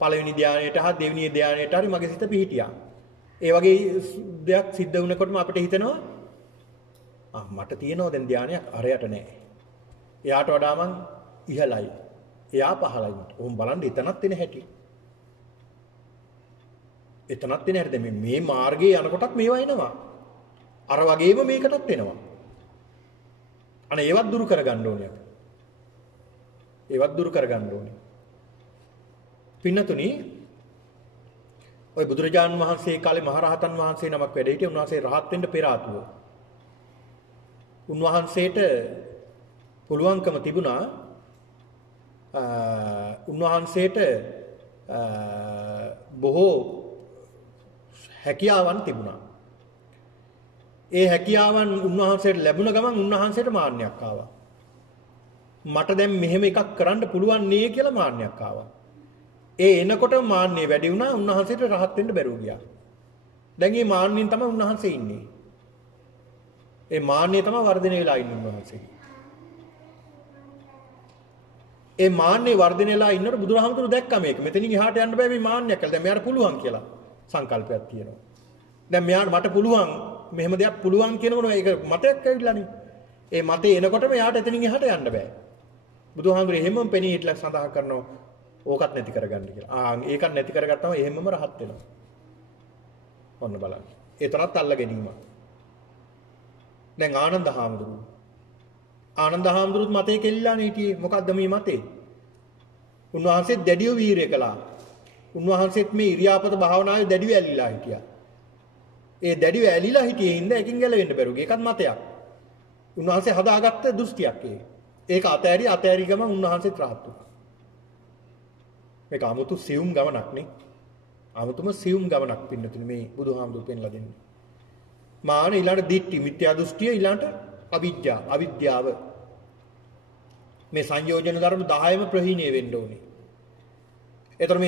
පළවෙනි ධානයට හා දෙවෙනි ධානයට හරි මගේ සිත පිහිටියා. ඒ වගේ දෙයක් සිද්ධ වුණකොටම අපිට හිතෙනවා මට තියෙනවා දැන් ධානයක් අරයට නැහැ. එයාට වඩා මං ඉහළයි. එයා පහළයි මට. ඔහොම බලන්න එතනත් එන හැටි. එතනත් එන හැටි දැන් මේ මාර්ගයේ යනකොටත් මේවා එනවා. අර වගේම මේකටත් එනවා. අනේ ඒවත් දුරු කරගන්න ඕනේ අපි. ඒවත් දුරු කරගන්න ඕනේ. පින්නතුනි ඔය බුදුරජාන් වහන්සේ කාලේ මහරහතන් වහන්සේ නමක් වැඩ හිටියේ. උන්වහන්සේ රහත් වෙන්න පෙර ආතුව. උන්වහන්සේට පුළුවන්කම තිබුණා උන්වහන්සේට බොහෝ හැකියාවන් තිබුණා. ඒ හැකියාවන් උන්වහන්සේට ලැබුණ ගමන් උන්වහන්සේට මාන්නයක් ආවා. මට දැන් මෙහෙම එකක් කරන්න පුළුවන් නේ කියලා මාන්නයක් ආවා. ඒ එනකොට මාන්නේ වැඩි වුණා. උන්වහන්සේට රහත් වෙන්න බැරුව ගියා. දැන් මේ මාන්නෙන් තමයි උන්වහන්සේ ඉන්නේ. ඒ මාන්නේ තමයි වර්ධනය වෙලා ඉන්නේ උන්වහන්සේ. ඒ මාන්නේ වර්ධනය වෙලා ඉන්නකොට බුදුරහමතුරු දැක්කා මේක. මෙතනින් එහාට යන්න බෑ මේ මාන්නයක් කියලා. දැන් මෙයාට පුළුවන් කියලා සංකල්පයක් තියෙනවා. දැන් මෙයාට මට පුළුවන් මෙහෙම දෙයක් පුළුවන් කියනකොට ඒක මතයක් ඇවිල්ලානේ. ඒ මතේ එනකොට මෙයාට එතනින් එහාට යන්න බෑ. බුදුහාමුදුරු එහෙමම පෙනී හිටලා සඳහන් කරනවා ඕකත් නැති කරගන්න කියලා. ඒකත් නැති කරගත්තම එහෙමම රහත් වෙනවා. ඔන්න බලන්න. ඒ තරත් අල්ල ගැනීම. දැන් ආනන්ද හාමුදුරුවෝ මතේ කෙල්ලානේ හිටියේ. මොකද්ද මේ මතේ? උන්වහන්සේ දැඩිව වීරිය කළා. උන්වහන්සේත් මේ ඉරියාපත භාවනාවේ දැඩිව ඇලිලා හිටියා. ඒ දැඩිව ඇලිලා හිටියේ හින්දා එකකින් ගැලවෙන්න බැරුව. ඒකත් මතයක්. උන්වහන්සේ හදාගත්ත දෘෂ්ටියක් ඒක අතෑරි ගම උන්වහන්සේත් රහත් වුණා. මේක 아무තු සියුම් ගමනක් නේ. 아무තුම සියුම් ගමනක් පින්නතුනේ මේ බුදුහාමුදුරු පෙන්ලා දෙන්නේ. මාන ඊළඟට දිට්ඨි මිත්‍යා දෘෂ්ටිය ඊළඟට අවිද්‍යාව. මේ සංයෝජන ධර්ම 10ම ප්‍රහීණය වෙන්න ඕනේ. ඒතර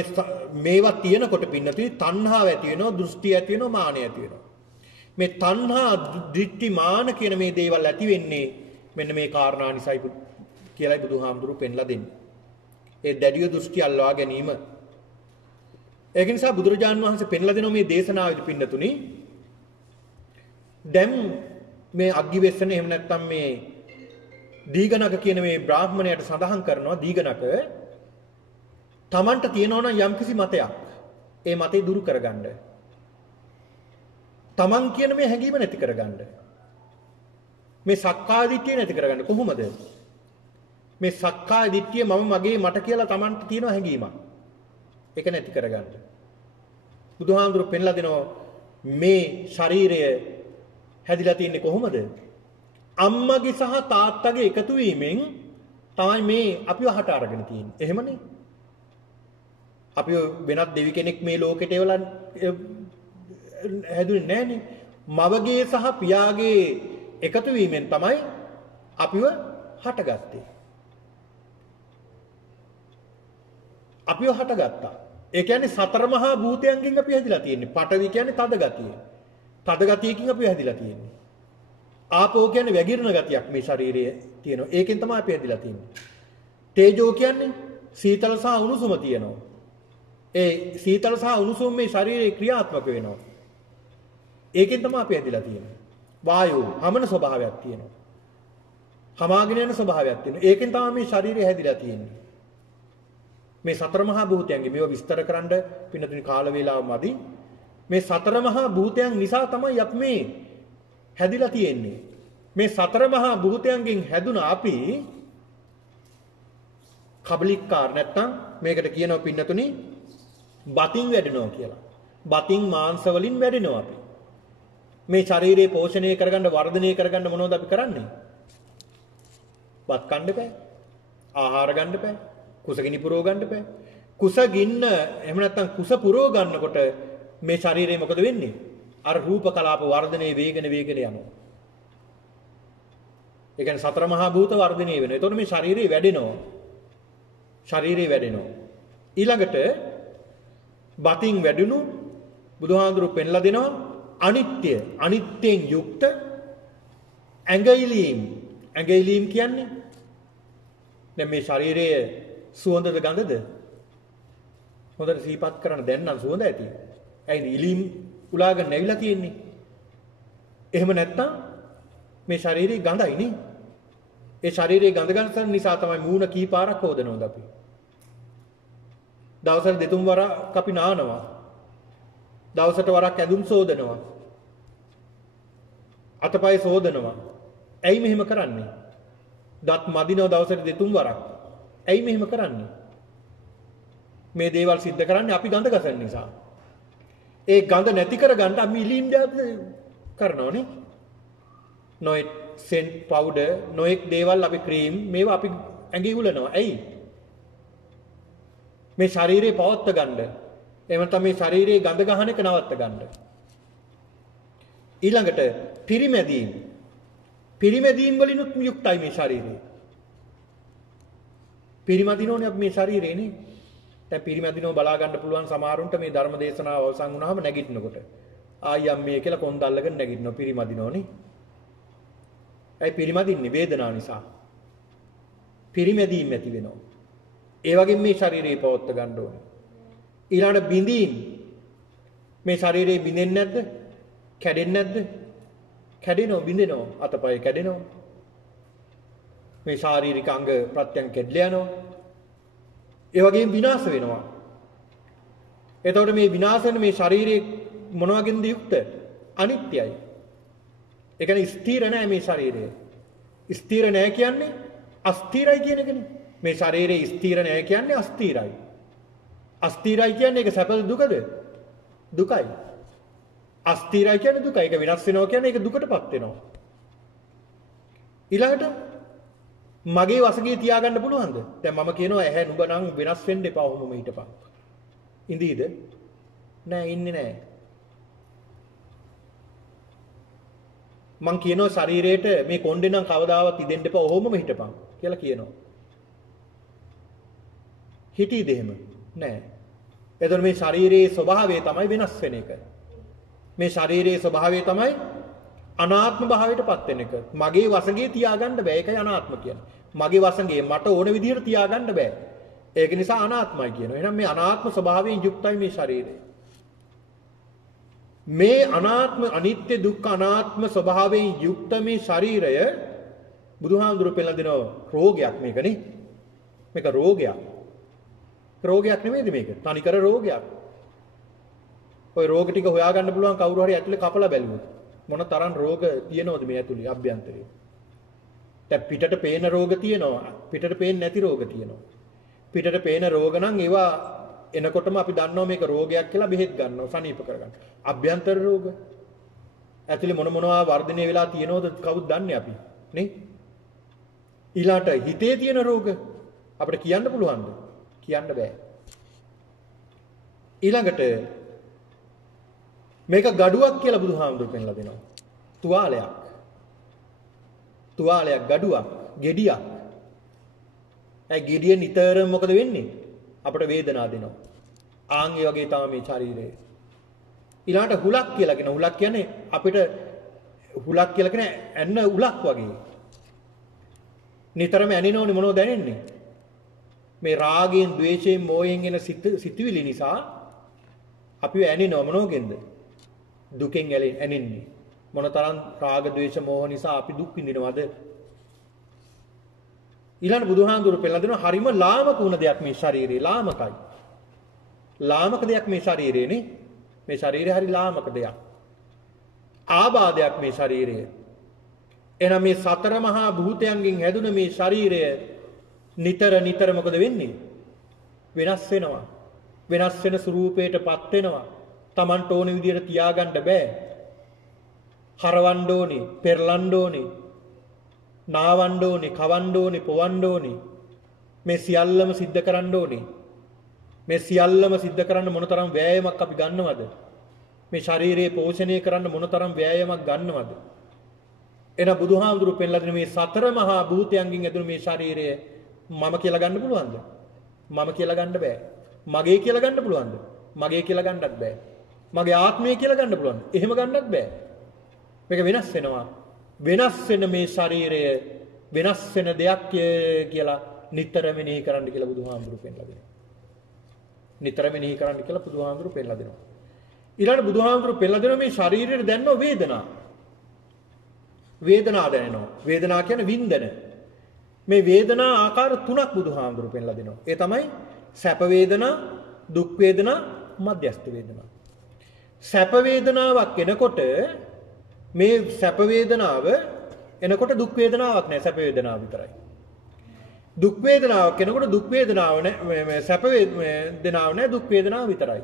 මේවා තියෙනකොට පින්නතුනි තණ්හාව ඇති වෙනවා, දෘෂ්ටි ඇති වෙනවා, මාන ඇති වෙනවා. මේ තණ්හා, දිට්ඨි, මාන කියන මේ දේවල් ඇති වෙන්නේ මෙන්න මේ කාරණා නිසායි කියලායි බුදුහාමුදුරු පෙන්ලා දෙන්නේ. ඒ දැඩිය දෘෂ්ටි අල්වා ගැනීම. ඒක නිසා බුදුරජාන් වහන්සේ පෙන්ලා දෙනවා මේ දේශනාවේදී පින්නතුනි. දැන් මේ අග්ගිවෙස්සන එහෙම නැත්නම් මේ දීඝනක කියන මේ බ්‍රාහ්මණයට සඳහන් කරනවා දීඝනක තමන්ට තියෙනවා නම් යම්කිසි මතයක්. ඒ මතේ දුරු කරගන්න. තමන් කියන මේ හැඟීම නැති කරගන්න. මේ සක්කාය දිට්ඨිය නැති කරගන්න කොහොමද? මේ සක්කාය දිට්ඨිය මම මගේ මට කියලා තමන්ට තියෙන හැඟීමක්. ඒක නැති කරගන්න. බුදුහාමුදුරු පෙන්ලා දෙනවා මේ ශරීරය හැදිලා තින්නේ කොහොමද? අම්මගේ සහ තාත්තගේ එකතු වීමෙන් තමයි මේ අපිව හට අරගෙන තියෙන්නේ. එහෙමනේ. අපි වෙනත් දෙවි කෙනෙක් මේ ලෝකෙට එවලා හැදුනේ නැහනේ. මවගේ සහ පියාගේ එකතු වීමෙන් තමයි අපිව හටගත්තේ. අපිව හටගත්තා. ඒ කියන්නේ සතර මහා භූතයන්ගෙන් අපි හැදිලා තියෙන්නේ. පඨවි කියන්නේ තද ගතිය. තද ගතියකින් අපි හැදිලා තියෙන්නේ. ආපෝ කියන්නේ වැగిරෙන ගතියක් මේ ශරීරයේ තියෙනවා. ඒකෙන් තමයි අපි හැදිලා තියෙන්නේ. තේජෝ කියන්නේ සීතල සහ උණුසුම තියෙනවා. ඒ සීතල සහ උණුසුම මේ ශරීරයේ ක්‍රියාත්මක වෙනවා. ඒකෙන් තමයි අපි හැදිලා තියෙන්නේ. වායෝ හමන ස්වභාවයක් තියෙනවා. හමාගෙන යන ස්වභාවයක් තියෙනවා. ඒකෙන් තමයි මේ ශරීරය හැදිලා තියෙන්නේ. මේ සතර මහා භූතයන්ගේ මේව විස්තර කරන්න පින්නතුනි කාල වේලාව මදි. මේ සතර මහා භූතයන් නිසා තමයි අපි මේ හැදිලා තියෙන්නේ. මේ සතර මහා භූතයන්ගෙන් හැදුන අපි කබලික්කාර නැත්තම් මේකට කියනවා පින්නතුනි බතින් වැඩෙනවා කියලා. බතින් මාංශ වලින් වැඩෙනවා අපි. මේ ශරීරය පෝෂණය කරගන්න වර්ධනය කරගන්න මොනවද අපි කරන්නේ? බත් කන්න බෑ. ආහාර ගන්න බෑ. කුසගිනි පුරව ගන්න බෑ. කුසගින්න එහෙම නැත්නම් කුස පුරව ගන්නකොට මේ ශරීරය මොකද වෙන්නේ? අර රූප කලාප වර්ධනයේ වේගන යනවා. ඒ කියන්නේ සතර මහා භූත වර්ධනය වෙනවා. එතකොට මේ ශරීරය වැඩෙනවා. ඊළඟට බතින් වැඩුණු බුදුහාඳුරු පෙන්ලා දෙනවා අනිත්‍යයෙන් යුක්ත ඇඟිලීම් කියන්නේ දැන් මේ ශරීරයේ සුවඳද ගඳද හොඳට සිහිපත් කරන දැන් නම් සුවඳ ඇති. ඇයි ඉලීම් උලාගෙන නැවිලා තියෙන්නේ? එහෙම නැත්තම් මේ ශරීරයේ ගඳයි නේ. ඒ ශරීරයේ ගඳ ගන්න නිසා තමයි මූණ කී පාරක් හොදනවද අපි. දවසට දෙතුන් වරක් අපි නානවා. දවසට වරක් ඇඳුම් සෝදනවා. අතපය සෝදනවා. ඇයි මෙහෙම කරන්නේ? දත් මදිනව දවසට දෙතුන් වරක්. ඇයි මෙහෙම කරන්නේ? මේ දේවල් සිද්ධ කරන්නේ අපි ගඳ ගසන නිසා. ඒ ගඳ නැති කරගන්න අපි ඉලීම් කරනවනේ. නොයෙක් සෙන්ට් පවුඩර් නොයෙක් දේවල් අපි ක්‍රීම් මේවා අපි ඇඟේ උලනවා. ඇයි? මේ ශරීරේ පවත්ත ගන්න. එහෙම නැත්නම් මේ ශරීරයේ ගඳ ගහන එක නවත්ත ගන්න. ඊළඟට පිරිමැදීම් වලිනුත් යුක්තයි මේ ශරීරය. පිරිමැදිනෝනේ අපි මේ ශරීරේ නේ. දැන් පිරිමැදිනෝ බලා ගන්න පුළුවන් සමහරුන්ට මේ ධර්ම දේශනාව අවසන් වුණාම නැගිටිනකොට ආයම් මේ කියලා කොන්ද අල්ලගෙන නැගිටිනවා පිරිමැදිනෝනේ. ඇයි පිරිමැදින්නේ? වේදනාව නිසා. පිරිමැදීම් ඇති වෙනවා. ඒ වගේම මේ ශරීරය පවත්ත ගන්න ඕනේ. ඊළඟට බිඳීම් මේ ශරීරය බිඳෙන්නේ නැද්ද? කැඩෙන්නේ නැද්ද? කැඩෙනවා බිඳෙනවා අතපය කැඩෙනවා. මේ ශාරීරික අංග ප්‍රත්‍යංග කැඩලා යනවා. ඒ වගේම විනාශ වෙනවා. එතකොට මේ විනාශ වෙන මේ ශරීරයේ මොන වගේද යුක්ත? අනිත්‍යයි. ඒ කියන්නේ ස්ථිර නැහැ මේ ශරීරය. ස්ථිර නැහැ කියන්නේ අස්ථිරයි කියන එකනේ. මේ ශරීරයේ ස්ථිර නැහැ කියන්නේ අස්ථිරයි. අස්ථිරයි කියන්නේ ඒක සැපද දුකද? දුකයි. අස්ථිරයි කියන්නේ දුකයි. ඒක විනාශ වෙනවා කියන්නේ ඒක දුකටපත් වෙනවා. ඊළඟට මගේ වසඟේ තියාගන්න පුළුවන්ද? දැන් මම කියනවා ඇහැ නුඹ නම් වෙනස් වෙන්න එපා ඔහොමම හිටපන්. ඉඳීද? නෑ ඉන්නේ නෑ. මං කියනවා ශරීරයට මේ කොණ්ඩේ නම් කවදාවත් ඉදෙන්න එපා ඔහොමම හිටපන් කියලා කියනවා. හිටීද එහෙම? නෑ. එතකොට මේ ශරීරයේ ස්වභාවය තමයි වෙනස් වෙන එක. මේ ශරීරයේ ස්වභාවය තමයි අනාත්ම භාවයටපත් වෙන එක. මගේ වසඟේ තියාගන්න බෑ. ඒකයි අනාත්ම කියන්නේ. මගේ වසඟේ මට ඕන විදිහට තියාගන්න බෑ. ඒක නිසා අනාත්මයි කියනවා. එහෙනම් මේ අනාත්ම ස්වභාවයෙන් යුක්තයි මේ ශරීරය. මේ අනාත්ම අනිත්‍ය දුක්ඛ අනාත්ම ස්වභාවයෙන් යුක්ත මේ ශරීරය බුදුහාමුදුරුවෝ පෙන්නන දෙනවා රෝගයක් මේකනේ. මේක රෝගයක්. රෝගයක් නෙමෙයිද මේක? තනිකර රෝගයක්. ඔය රෝග ටික හොයාගන්න පුළුවන් කවුරු හරි ඇතුලේ කපලා බැලුවොත් මොන තරම් රෝග තියෙනවද මේ ඇතුලේ අභ්‍යන්තරේ? දැන් පිටට පේන රෝග තියෙනවා. පිටට පේන්නේ නැති රෝග තියෙනවා. පිටට පේන රෝග නම් ඒවා එනකොටම අපි දන්නවා මේක රෝගයක් කියලා බෙහෙත් ගන්නවා සනීප කරගන්න. අභ්‍යන්තර රෝග ඇතුලේ මොනවා වර්ධනය වෙලා තියෙනවද කවුද දන්නේ අපි නේ? ඊළාට හිතේ තියෙන රෝග අපිට කියන්න පුළුවන්ද? කියන්න බෑ. ඊළඟට මේක ගඩුවක් කියලා බුදුහාමුදුරු පෙන්ලා දෙනවා. තුවාලයක්. තුවාලයක් ගඩුවක්, ගෙඩියක්. ඒ ගෙඩිය නිතරම මොකද වෙන්නේ? අපට වේදනාව දෙනවා. ආන් ඒ වගේ තමයි මේ ශරීරය. ඊළාට හුලක් කියලා කියන හුලක් කියන්නේ අපිට හුලක් කියලා කියන ඇන්න උලක් වගේ. නිතරම ඇනිනෝනේ මොනවද දැනෙන්නේ? මේ රාගයෙන්, ద్వේෂයෙන්, මෝහයෙන් එන සිතුවිලි නිසා අපි ඇනිනව මොනෝගෙන්ද? දුකෙන් ඇනින්නේ. මොනතරම් රාග, ద్వේෂ, මෝහ නිසා අපි දුක් විඳිනවද? ඊළඟ බුදුහාඳුරු පෙන්නලා දෙනවා හරිම ලාමක වුණ දෙයක් මේ ශරීරය. ලාමකයි. ලාමක දෙයක් මේ ශරීරය නේ. මේ ශරීරය හරි ලාමක දෙයක්. ආබාධයක් මේ ශරීරය. එහෙනම් මේ සතර මහා භූතයන්ගෙන් හැදුන මේ ශරීරය නිතර මොකද වෙන්නේ? වෙනස් වෙනවා. වෙනස් වෙන ස්වරූපයටපත් වෙනවා. Tamanට ඕන විදිහට තියාගන්න බෑ. හරවන්න ඕනේ, පෙරලන්න ඕනේ, නාවන්න ඕනේ, කවන්න ඕනේ, පොවන්න ඕනේ. මේ සියල්ලම සිද්ධ කරන්න ඕනේ. මේ සියල්ලම සිද්ධ කරන්න මොනතරම් වෑයමක් අපි ගන්නවද? මේ ශරීරයේ පෝෂණය කරන්න මොනතරම් වෑයමක් ගන්නවද? එන බුදුහාමුදුරු පෙන්ලා දෙන මේ සතර මහා භූතයන්ගෙන් ඇතුළු මේ ශරීරය මම කියලා ගන්න පුළුවන්ද? මම කියලා ගන්න බෑ. මගේ කියලා ගන්න පුළුවන්ද? මගේ කියලා ගන්නත් බෑ. මගේ ආත්මය කියලා ගන්න පුළුවන්ද? එහෙම ගන්නත් බෑ. මේක වෙනස් වෙනවා. වෙනස් වෙන මේ ශරීරය වෙනස් වෙන දෙයක් කියලා නිතර මෙනෙහි කරන්න කියලා බුදුහාමුදුරු පෙන්ලා දෙනවා. නිතර මෙනෙහි කරන්න කියලා බුදුහාමුදුරු පෙන්ලා දෙනවා. ඊළඟ බුදුහාමුදුරු පෙන්ලා දෙනවා මේ ශරීරයට දැනෙන වේදනා. වේදනාව දැනෙනවා. වේදනාව කියන්නේ වින්දන. මේ වේදනා ආකාර තුනක් බුදුහාමුදුරු පෙන්ලා දෙනවා. ඒ තමයි සැප වේදනා, දුක් වේදනා, මධ්‍යස්ථ වේදනා. සැප වේදනාවක් එනකොට මේ සැප වේදනාව එනකොට දුක් වේදනාවක් නෑ, සැප වේදනාව විතරයි. දුක් වේදනාවක් එනකොට දුක් වේදනාව නෑ, සැප වේදනාව නෑ, දුක් වේදනාව විතරයි.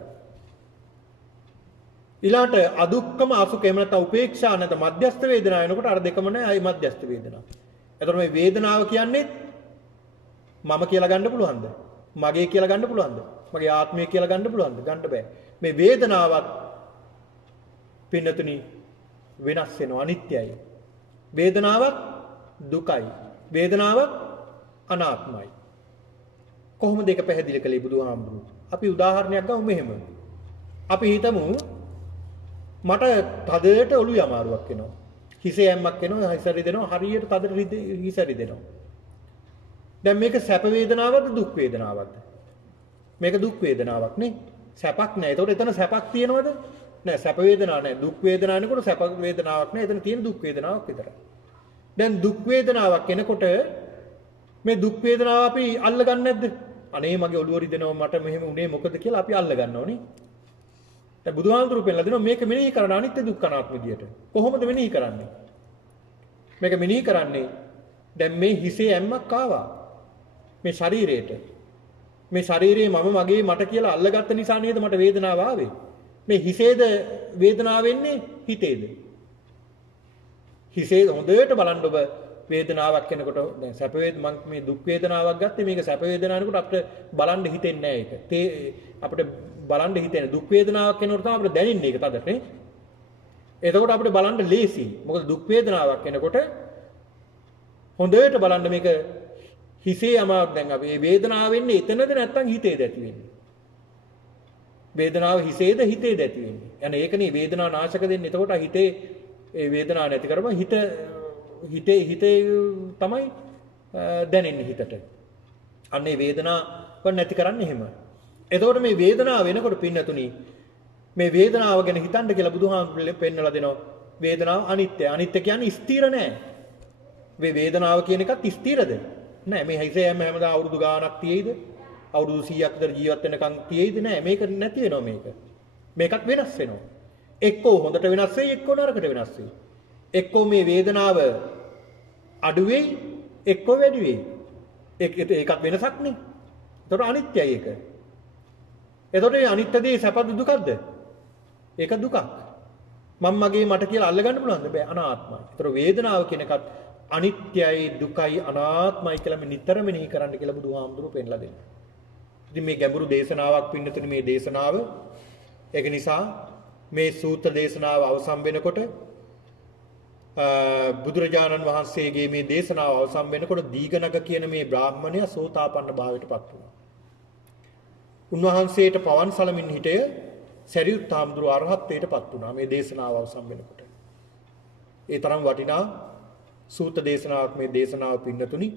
ඊළාට අදුක්කම අසුඛ එහෙම නැත්නම් උපේක්ෂා නැත්නම් මධ්‍යස්ථ වේදනාව එනකොට අර දෙකම නෑ, අයි මධ්‍යස්ථ වේදනාව. එතකොට මේ වේදනාව කියන්නේ මම කියලා ගන්න පුළුවන්ද? මගේ කියලා ගන්න පුළුවන්ද? මගේ ආත්මය කියලා ගන්න පුළුවන්ද? ගන්න බෑ. මේ වේදනාවත් පින්නතුනි වෙනස් වෙනවා, අනිත්‍යයි. වේදනාවත් දුකයි. වේදනාවත් අනාත්මයි. කොහොමද ඒක පැහැදිලි කළේ බුදුහාමුදුරුවෝ? අපි උදාහරණයක් ගමු මෙහෙම. අපි හිතමු මට තදට ඔළුවේ අමාරුවක් එනවා. හිසේ ඇම්මක් එනවා, හිස රිදෙනවා, හරියට තදට හිස රිදෙනවා. දැන් මේක සැප වේදනාවක්ද දුක් වේදනාවක්ද? මේක දුක් වේදනාවක් නේ. සැපක් නෑ. ඒතකොට එතන සැපක් තියනවද? නෑ, සැප වේදනාවක් නෑ. දුක් වේදනාවක් එනකොට සැප වේදනාවක් නෑ. එතන තියෙන දුක් වේදනාවක් විතරයි. දැන් දුක් වේදනාවක් එනකොට මේ දුක් වේදනාව අපි අල්ල ගන්න නැද්ද? අනේ මගේ ඔළුව රිදෙනවා, මට මෙහෙම උනේ මොකද කියලා අපි අල්ල ගන්නව නේ. දැන් බුදුහාමුදුරුවෝ පෙන්නලා දෙනවා මේක මෙනෙහි කරන අනිත්‍ය දුක්ඛ අනාත්ම විදියට. කොහොමද මෙනෙහි කරන්නේ? මේක මෙනෙහි කරන්නේ දැන් මේ හිසේ ඇම්මක් ආවා. මේ ශරීරයට. මේ ශරීරයේ මම මගේ මට කියලා අල්ලගත්ත නිසා නේද මට වේදනාව ආවේ. මේ හිසේද වේදනාව වෙන්නේ හිතේද? හිසේ හොඳට බලන්න ඔබ වේදනාවක් එනකොට දැන් සැප මම මේ දුක් වේදනාවක් ගත්තේ මේක සැප වේදනාවනකොට අපිට බලන්න හිතෙන්නේ නැහැ ඒක. අපිට බලන්න හිතෙන්නේ දුක් වේදනාවක් එනකොට තමයි අපිට දැනෙන්නේ ඒක තදට නේ. එතකොට අපිට බලන්න ලේසි. මොකද දුක් වේදනාවක් එනකොට හොඳට බලන්න මේක හිසේ අමාවක් දැන් අපි මේ වේදනාව වෙන්නේ එතනද නැත්නම් හිතේද ඇති වෙන්නේ? වේදනාව හිසේද හිතේද ඇති වෙන්නේ? යන්නේ ඒකනේ වේදනාව නාශක දෙන්නේ. එතකොට හිතේ ඒ වේදනාව නැති කරම හිතේ තමයි දැනෙන්නේ හිතට. අන්න ඒ වේදනාව නැති කරන්නේ එහෙම. එතකොට මේ වේදනාව වෙනකොට පින්නතුණි මේ වේදනාව ගැන හිතන්න කියලා බුදුහාමුදුරුවෝ පෙන්නලා දෙනවා. වේදනාව අනිත්‍ය. අනිත්‍ය කියන්නේ ස්ථිර නෑ. මේ වේදනාව කියන එකත් ස්ථිරද? නෑ. මේ හිසේ හැමදාම අවුරුදු ගාණක් තියෙයිද? අවුරුදු 100ක් විතර ජීවත් වෙනකන් තියෙයිද? නෑ. මේක නැති වෙනවා මේක. මේකත් වෙනස් වෙනවා. එක්කෝ හොඳට වෙනස් වෙයි, එක්කෝ නරකට වෙනස් වෙයි. එක්කෝ මේ වේදනාව අඩු වෙයි, එක්කෝ වැඩි වෙයි. ඒකත් වෙනසක් නේ. ඒතකොට අනිත්‍යයි ඒක. එතකොට මේ අනිත්‍ය දේ සැපද දුකද? ඒක දුකක්. මම මගේ මට කියලා අල්ලගන්න පුළුවන්ද? බෑ. අනාත්මයි. ඒතර වේදනාව කියන එකත් අනිත්‍යයි, දුකයි, අනාත්මයි කියලා මේ නිතරම මෙනෙහි කරන්න කියලා බුදුහාමුදුරුවෝ පෙන්ලා දෙනවා. ඉතින් මේ ගැඹුරු දේශනාවක් පින්නතුනේ මේ දේශනාව. ඒක නිසා මේ සූත්‍ර දේශනාව අවසන් වෙනකොට බුදුරජාණන් වහන්සේගේ මේ දේශනාව අවසන් වෙනකොට දීඝනග කියන මේ බ්‍රාහ්මණයා සෝතාපන්න භාවයටපත් වුණා. උන්වහන්සේට පවන් සලමින් හිටිය සරියුත් හාමුදුරුවෝ අරහත්ත්වයටපත් වුණා මේ දේශනාව අවසන් වෙනකොට. ඒ තරම් වටිනා සූත්‍ර දේශනාවක් මේ දේශනාව පින්නතුනි.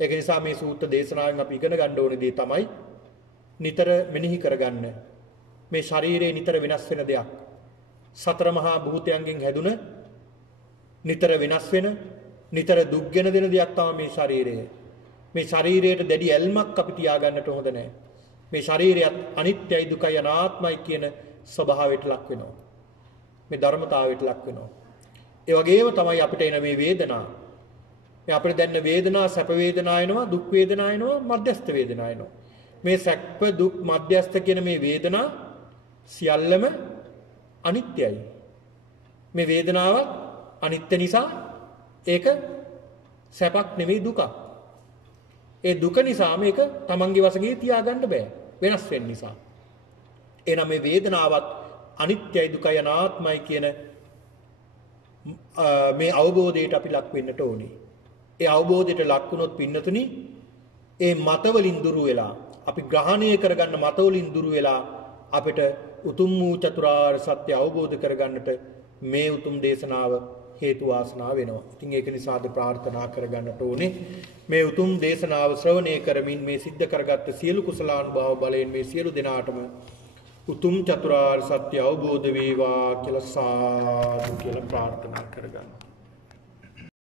ඒක නිසා මේ සූත්‍ර දේශනාවෙන් අපි ඉගෙන ගන්න ඕනේ දේ තමයි නිතර මෙනෙහි කරගන්න. මේ ශරීරයේ නිතර වෙනස් වෙන දෙයක්. සතර මහා භූතයන්ගෙන් හැදුන නිතර වෙනස් වෙන නිතර දුක්ගෙන දෙන දෙයක් තමයි මේ ශරීරය. මේ ශරීරයට දැඩි ඇල්මක් අපි තියාගන්නට හොඳ නැහැ. මේ ශරීරයත් අනිත්‍යයි දුකයි අනාත්මයි කියන ස්වභාවයට ලක් වෙනවා. මේ ධර්මතාවයට ලක් වෙනවා. ඒ වගේම තමයි අපිට එන මේ වේදනාව. මේ අපිට දැනෙන වේදනාව සැප වේදනාව එනවා, දුක් වේදනාව එනවා, මධ්‍යස්ථ වේදනාව එනවා. මේ සැප දුක් මධ්‍යස්ථ කියන මේ වේදනා සියල්ලම අනිත්‍යයි. මේ වේදනාව අනිත්‍ය නිසා ඒක සැපක් නෙවෙයි දුකක්. ඒ දුක නිසා මේක තමන්ගේ වශයෙන් තියාගන්න බෑ. වෙනස් වෙන්න නිසා. එනනම් මේ වේදනාවත් අනිත්‍යයි දුකයි අනාත්මයි කියන මේ අවබෝධයට අපි ලක් වෙන්නට ඕනේ. ඒ අවබෝධයට ලක් වුණොත් පින්නතුනි ඒ මතවලින් දුරු වෙලා අපි ග්‍රහණය කරගන්න මතවලින් දුරු වෙලා අපිට උතුම් වූ චතුරාර්ය සත්‍ය අවබෝධ කරගන්නට මේ උතුම් දේශනාව හේතු වාසනා වෙනවා. ඉතින් ඒක නිසාද ප්‍රාර්ථනා කරගන්නට ඕනේ මේ උතුම් දේශනාව ශ්‍රවණය කරමින් මේ සිද්ධ කරගත්ත සියලු කුසලානුභාව බලයෙන් මේ සියලු දෙනාටම උතුම් චතුරාර්ය සත්‍ය අවබෝධ වේවා කියලා සාදු කියලා ප්‍රාර්ථනා කරගන්නවා.